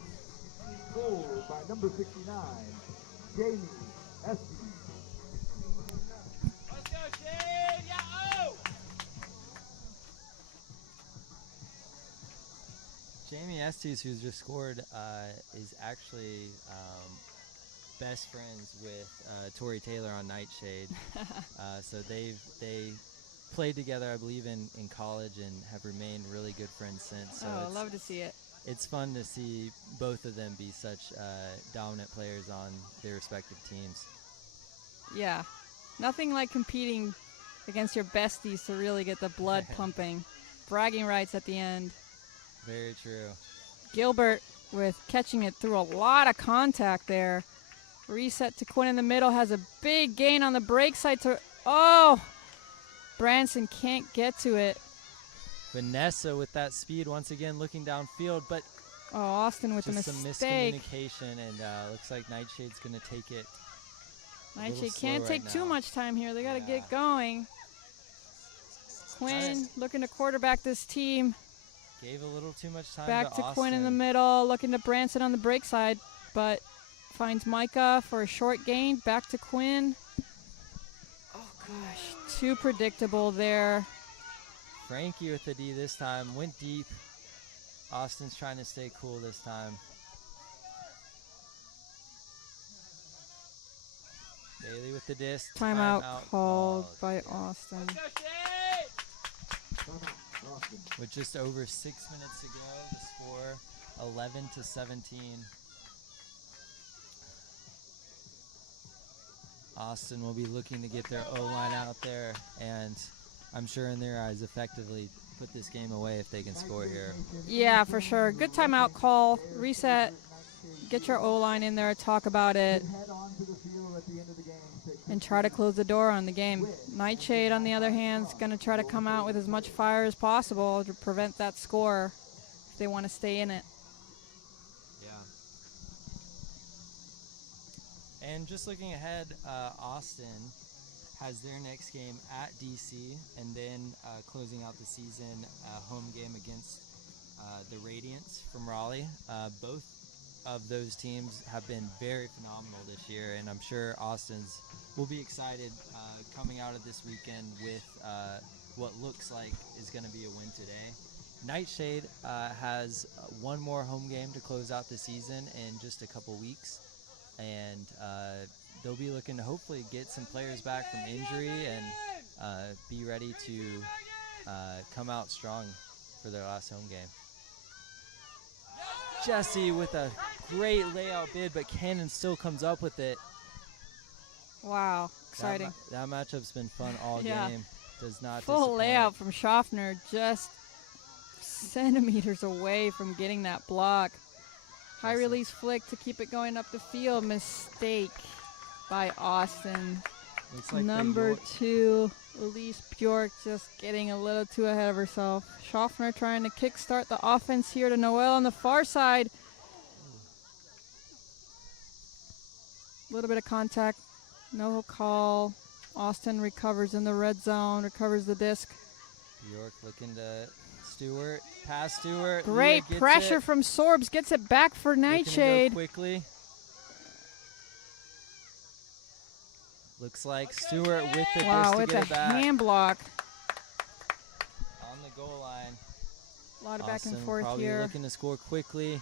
Goal by number 69. Jamie Estes. Let's go, Shane! Yeah, Jamie Estes, who's just scored, is actually best friends with Tori Taylor on Nightshade. So they played together, I believe, in college and have remained really good friends since. So I love to see it. It's fun to see both of them be such dominant players on their respective teams. Yeah, nothing like competing against your besties to really get the blood pumping. Bragging rights at the end. Very true. Gilbert with catching it through a lot of contact there. Reset to Quinn in the middle, has a big gain on the break side to, oh! Branson can't get to it. Vanessa with that speed once again looking downfield, but Oh, Austin with a just some mistake. miscommunication, and looks like Nightshade's going to take it. Nightshade slow can't right take too now. much time here. They got to Yeah. get going. Quinn looking to quarterback this team. Gave a little too much time Back to Austin. Quinn in the middle, looking to Branson on the break side, but finds Micah for a short gain. Back to Quinn. Oh, gosh. Too predictable there. Frankie with the D this time. Went deep. Austin's trying to stay cool this time. Bailey with the disc. Timeout called by Austin. With just over 6 minutes to go, the score 11-17. Austin will be looking to get their O-line out there, and I'm sure in their eyes effectively put this game away if they can score here. Yeah, for sure. Good timeout call. Reset. Get your O-line in there, talk about it, and try to close the door on the game. Nightshade, on the other hand, is going to try to come out with as much fire as possible to prevent that score if they want to stay in it. Yeah. And just looking ahead, Austin has their next game at DC, and then closing out the season, home game against the Radiants from Raleigh. Both of those teams have been very phenomenal this year, and I'm sure Austin's will be excited coming out of this weekend with what looks like is going to be a win today. Nightshade has one more home game to close out the season in just a couple weeks, and they'll be looking to hopefully get some players back from injury and be ready to come out strong for their last home game. Jesse with a great layout bid, but Cannon still comes up with it. Wow, exciting. That matchup's been fun all game. Does not Full disappoint. layout from Schaffner, just centimeters away from getting that block. High release flick to keep it going up the field. Mistake by Austin. Looks like Number 2, Elise Bjork, just getting a little too ahead of herself. Schaffner trying to kickstart the offense here to Noel on the far side. A little bit of contact. No call. Austin recovers in the red zone, recovers the disc. Bjork looking to Stewart. Pass Stewart. Great pressure from Sorbs. Gets it back for Nightshade. Go quickly. Looks like Stewart with the wow, disc with to get a it back. hand block. On the goal line. A lot of Austin back and forth probably here. Looking to score quickly.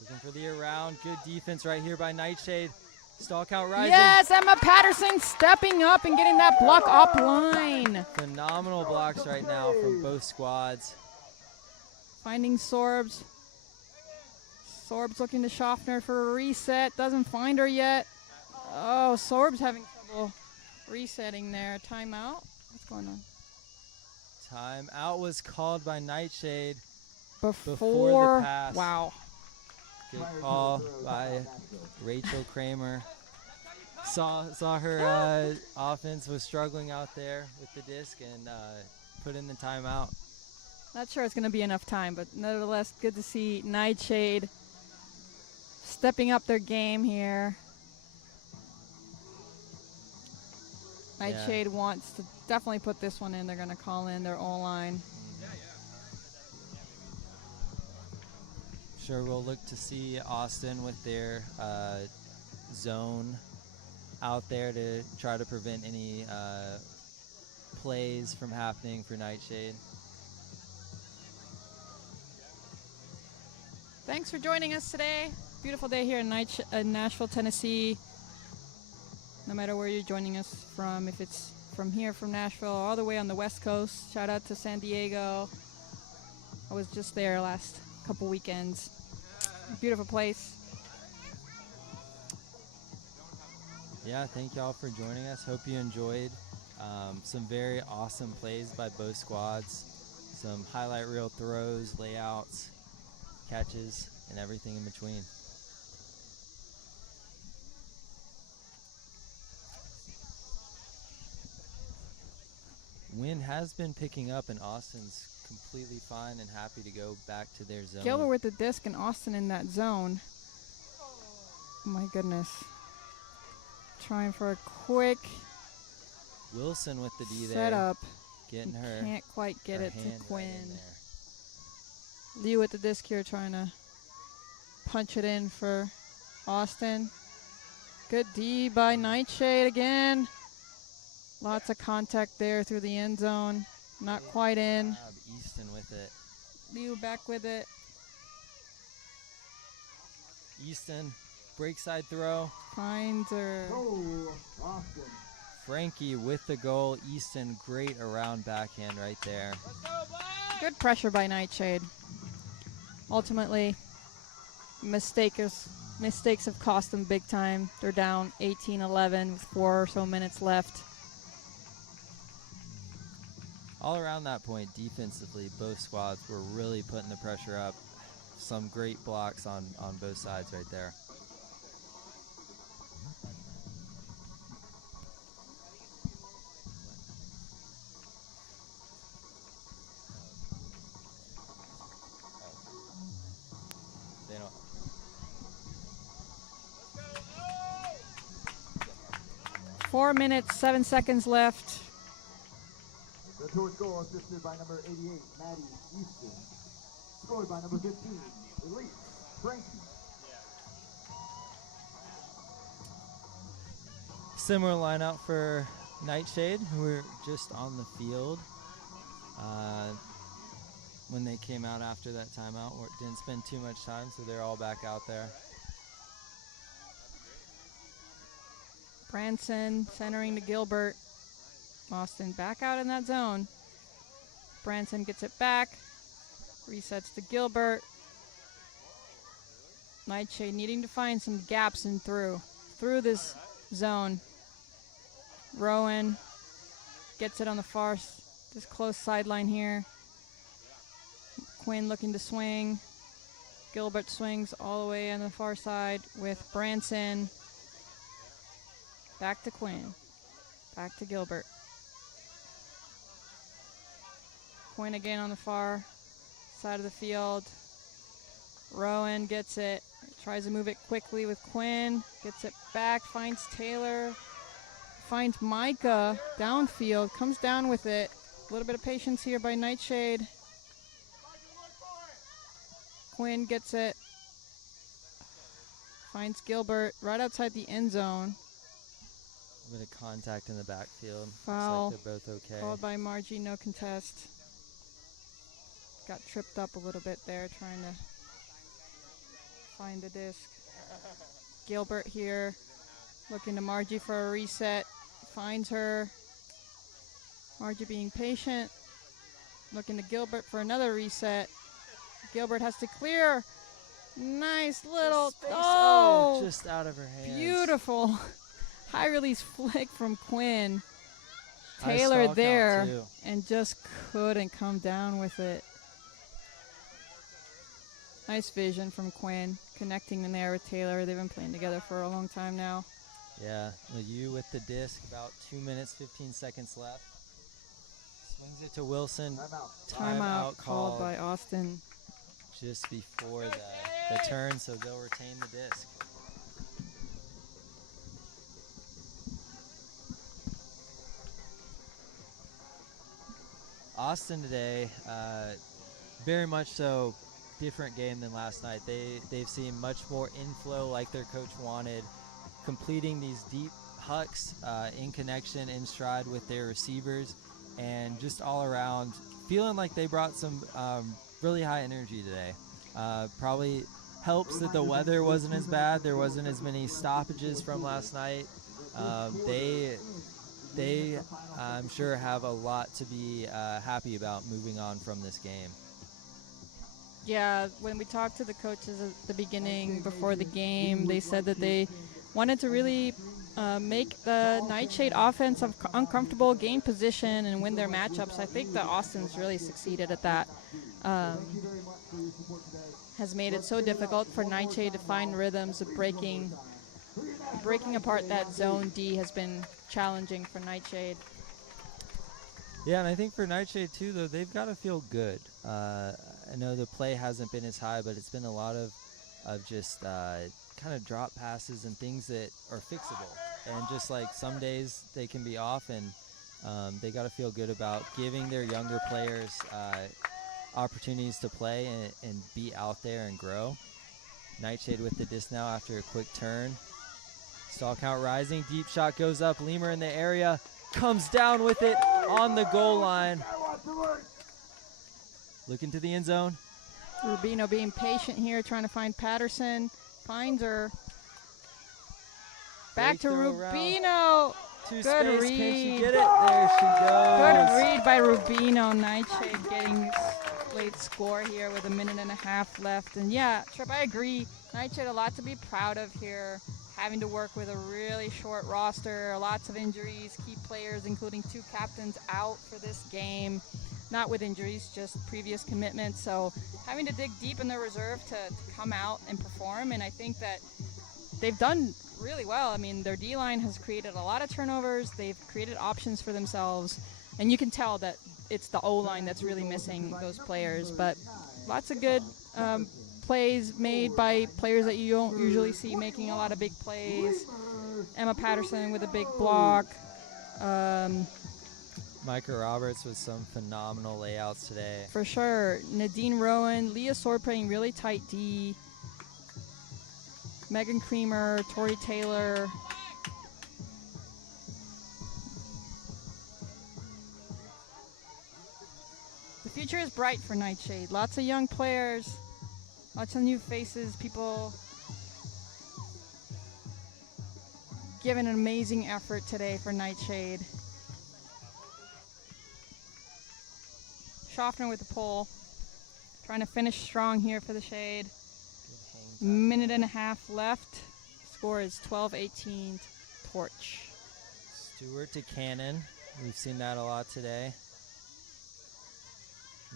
Looking for the around. Good defense right here by Nightshade. Stall count rising. Yes, Emma Patterson stepping up and getting that block offline. Phenomenal blocks right now from both squads. Finding Sorbs. Sorbs looking to Schaffner for a reset. Doesn't find her yet. Oh, Sorbs having trouble resetting there. Timeout. What's going on? Timeout was called by Nightshade Before the pass. Wow. Good call by Rachel Kramer. Saw her offense was struggling out there with the disc and put in the timeout. Not sure it's going to be enough time, but nevertheless, good to see Nightshade stepping up their game here. Nightshade wants to definitely put this one in. They're going to call in their O-line. Sure, we'll look to see Austin with their zone out there to try to prevent any plays from happening for Nightshade. Thanks for joining us today. Beautiful day here in Nashville, Tennessee. No matter where you're joining us from, if it's from here, from Nashville, all the way on the West Coast. Shout out to San Diego. I was just there last couple weekends. Beautiful place. Yeah, thank y'all for joining us. Hope you enjoyed some very awesome plays by both squads. Some highlight reel throws, layouts, catches, and everything in between. Wind has been picking up, and Austin's completely fine and happy to go back to their zone. Gilbert with the disc and Austin in that zone. Oh my goodness. Trying for a quick Wilson with the D there. setup. getting her. Can't quite get her it to hand right in Quinn. there. Liu with the disc here trying to punch it in for Austin. Good D by Nightshade again. Lots of contact there through the end zone. Not quite in. Easton with it. Liu back with it. Easton, break side throw. Finds her. Oh, Austin. Frankie with the goal. Easton, great around backhand right there. Good pressure by Nightshade. Ultimately, mistakes have cost them big time. They're down 18-11 with 4 or so minutes left. All around that point, defensively, both squads were really putting the pressure up. Some great blocks on both sides right there. They don't. 4 minutes, 7 seconds left. The towards goal assisted by number 88, Maddie Easton. Scored by number 15, Elise Frankie. Similar lineup for Nightshade, who were just on the field when they came out after that timeout. Didn't spend too much time, so they're all back out there. Branson centering to Gilbert. Austin back out in that zone. Branson gets it back. Resets to Gilbert. Nightshade needing to find some gaps in through this zone. Rowan gets it on the this close sideline here. Quinn looking to swing. Gilbert swings all the way on the far side with Branson. Back to Quinn. Back to Gilbert. Quinn again on the far side of the field. Rowan gets it. Tries to move it quickly with Quinn. Gets it back. Finds Taylor. Finds Micah downfield. Comes down with it. A little bit of patience here by Nightshade. Quinn gets it. Finds Gilbert right outside the end zone. A bit of contact in the backfield. Foul. Looks like they're both okay. Called by Margie, no contest. Got tripped up a little bit there trying to find the disc. Gilbert here looking to Margie for a reset. Finds her. Margie being patient. Looking to Gilbert for another reset. Gilbert has to clear. Nice little, just out of her hands. Beautiful. High release flick from Quinn. Taylor there and just couldn't come down with it. Nice vision from Quinn, connecting in there with Taylor. They've been playing together for a long time now. Yeah, you with the disc, about 2 minutes, 15 seconds left. Swings it to Wilson. Timeout called by Austin. Just before the turn, so they'll retain the disc. Austin today, very much so different game than last night. They've seen much more inflow like their coach wanted, completing these deep hucks in connection, in stride with their receivers, and just all around feeling like they brought some really high energy today. Probably helps that the weather wasn't as bad. There wasn't as many stoppages from last night. They I'm sure have a lot to be happy about moving on from this game. Yeah, when we talked to the coaches at the beginning, before the game, they said that they wanted to really make the Nightshade offense uncomfortable, gain position, and win their matchups. I think the Austins really succeeded at that. Has made it so difficult for Nightshade to find rhythms of breaking apart that zone D has been challenging for Nightshade. Yeah, and I think for Nightshade too, though, they've got to feel good. I know the play hasn't been as high, but it's been a lot of just kind of drop passes and things that are fixable. And just like some days they can be off, and They got to feel good about giving their younger players opportunities to play and be out there and grow. Nightshade with the disc now after a quick turn. Stall count rising. Deep shot goes up. Lemur in the area. Comes down with it on the goal line. Looking to the end zone. Rubino being patient here, trying to find Patterson. Finds her. Back to Rubino. To Good space. read. Can she get it? There she goes. Good read by Rubino. Nightshade getting this late score here with 1.5 minutes left. And yeah, Trip, I agree. Nightshade a lot to be proud of here. Having to work with a really short roster, lots of injuries, key players, including 2 captains out for this game. Not with injuries, just previous commitments. So having to dig deep in their reserve to come out and perform. And I think that they've done really well. I mean, their D-line has created a lot of turnovers. They've created options for themselves. And you can tell that it's the O-line that's really missing those players. But lots of good plays made by players that you don't usually see making a lot of big plays. Emma Patterson with a big block. Micah Roberts with some phenomenal layouts today. For sure. Nadine Rowan, Leah Sword playing really tight D. Megan Creamer, Tori Taylor. The future is bright for Nightshade. Lots of young players, lots of new faces, people giving an amazing effort today for Nightshade. Schaffner with the pole, trying to finish strong here for the Shade. 1.5 minutes left. Score is 12-18 Torch. Stewart to Cannon. We've seen that a lot today.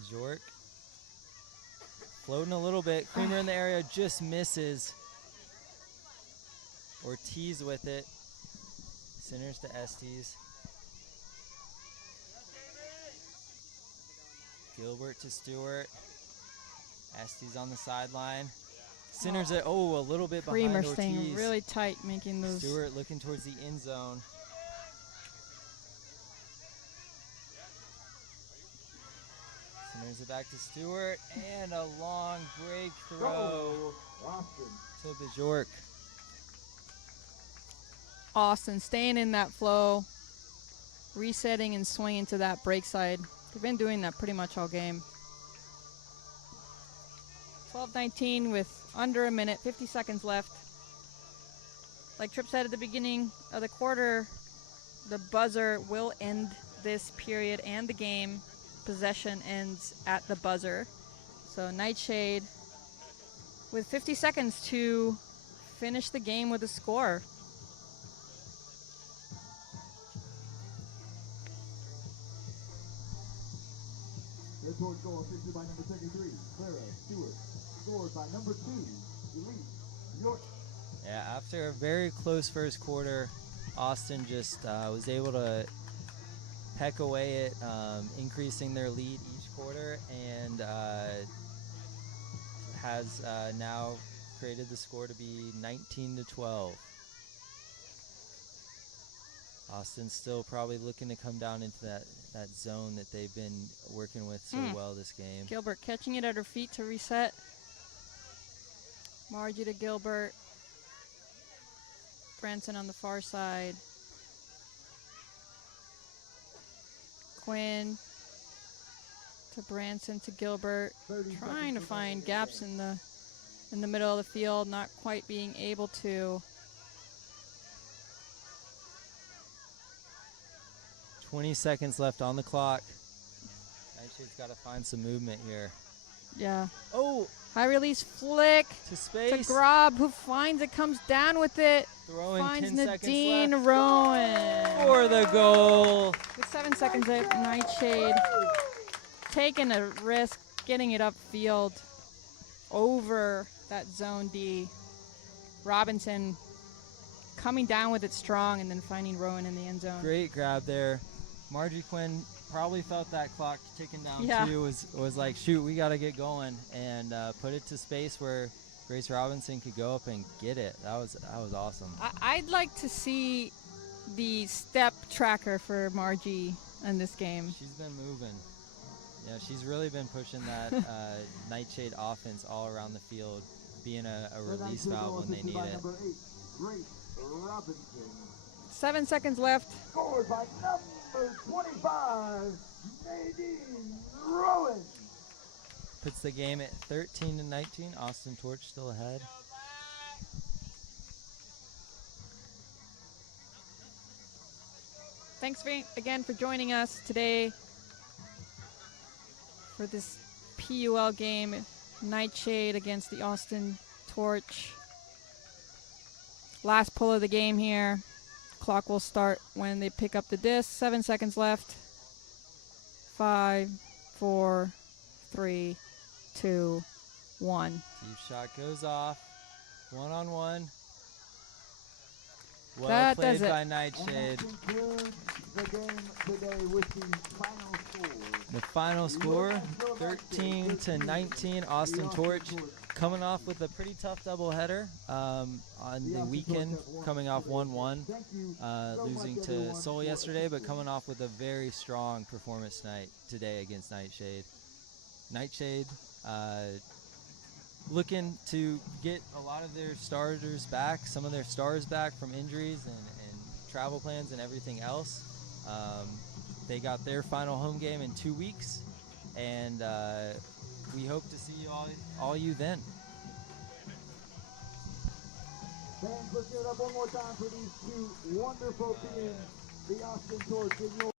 Jork floating a little bit. Creamer in the area just misses. Ortiz with it. Centers to Estes. Gilbert to Stewart. Estes on the sideline. Centers it, a little bit behind Creamer Ortiz. staying really tight, making those. Stewart looking towards the end zone. Centers it back to Stewart, and a long break throw to Bajork. Austin staying in that flow, resetting and swinging to that break side. They've been doing that pretty much all game. 12-19 with under a minute, 50 seconds left. Like Tripp said at the beginning of the quarter, the buzzer will end this period and the game. Possession ends at the buzzer. So Nightshade with 50 seconds to finish the game with a score. Their towards goal assisted by number 73, Clara Stewart. Scored by number 2, Elite York. Yeah, after a very close first quarter, Austin just was able to peck away at increasing their lead each quarter, and has now created the score to be 19-12. Austin's still probably looking to come down into that zone that they've been working with so well this game. Gilbert catching it at her feet to reset. Margie to Gilbert. Branson on the far side. Quinn to Branson to Gilbert. Trying to find gaps in the middle of the field, not quite being able to. 20 seconds left on the clock. Nightshade's got to find some movement here. Yeah. Oh! High release flick To space. to Grob, who finds it, comes down with it. Throwing Finds 10 seconds Nadine left. Rowan. For the goal. With 7 seconds left, Nightshade taking a risk, getting it upfield over that zone D. Robinson coming down with it strong and then finding Rowan in the end zone. Great grab there. Margie Quinn probably felt that clock ticking down too. Was like, shoot, we got to get going, and put it to space where Grace Robinson could go up and get it. That was awesome. I'd like to see the step tracker for Margie in this game. She's been moving. Yeah, she's really been pushing that Nightshade offense all around the field, being a release valve when they need it. 7 seconds left. Scored by number 25, Nadine Rowan. Puts the game at 13-19. Austin Torch still ahead. Thanks again for joining us today for this PUL game, Nightshade against the Austin Torch. Last pull of the game here. Clock will start when they pick up the disc. 7 seconds left. 5, 4, 3, 2, 1. Deep shot goes off. 1-on-1. Well That played does it. by Nightshade. The game today with the final score. The final score, 13-19. Austin Torch coming off with a pretty tough doubleheader on the weekend, coming off 1-1, losing to Seoul yesterday, but coming off with a very strong performance tonight today against Nightshade. Nightshade looking to get a lot of their starters back, some of their stars back from injuries and travel plans and everything else. They got their final home game in 2 weeks, and we hope to see you all you then. Fans, let's give it up one more time for these two wonderful teams, the Austin Torch and your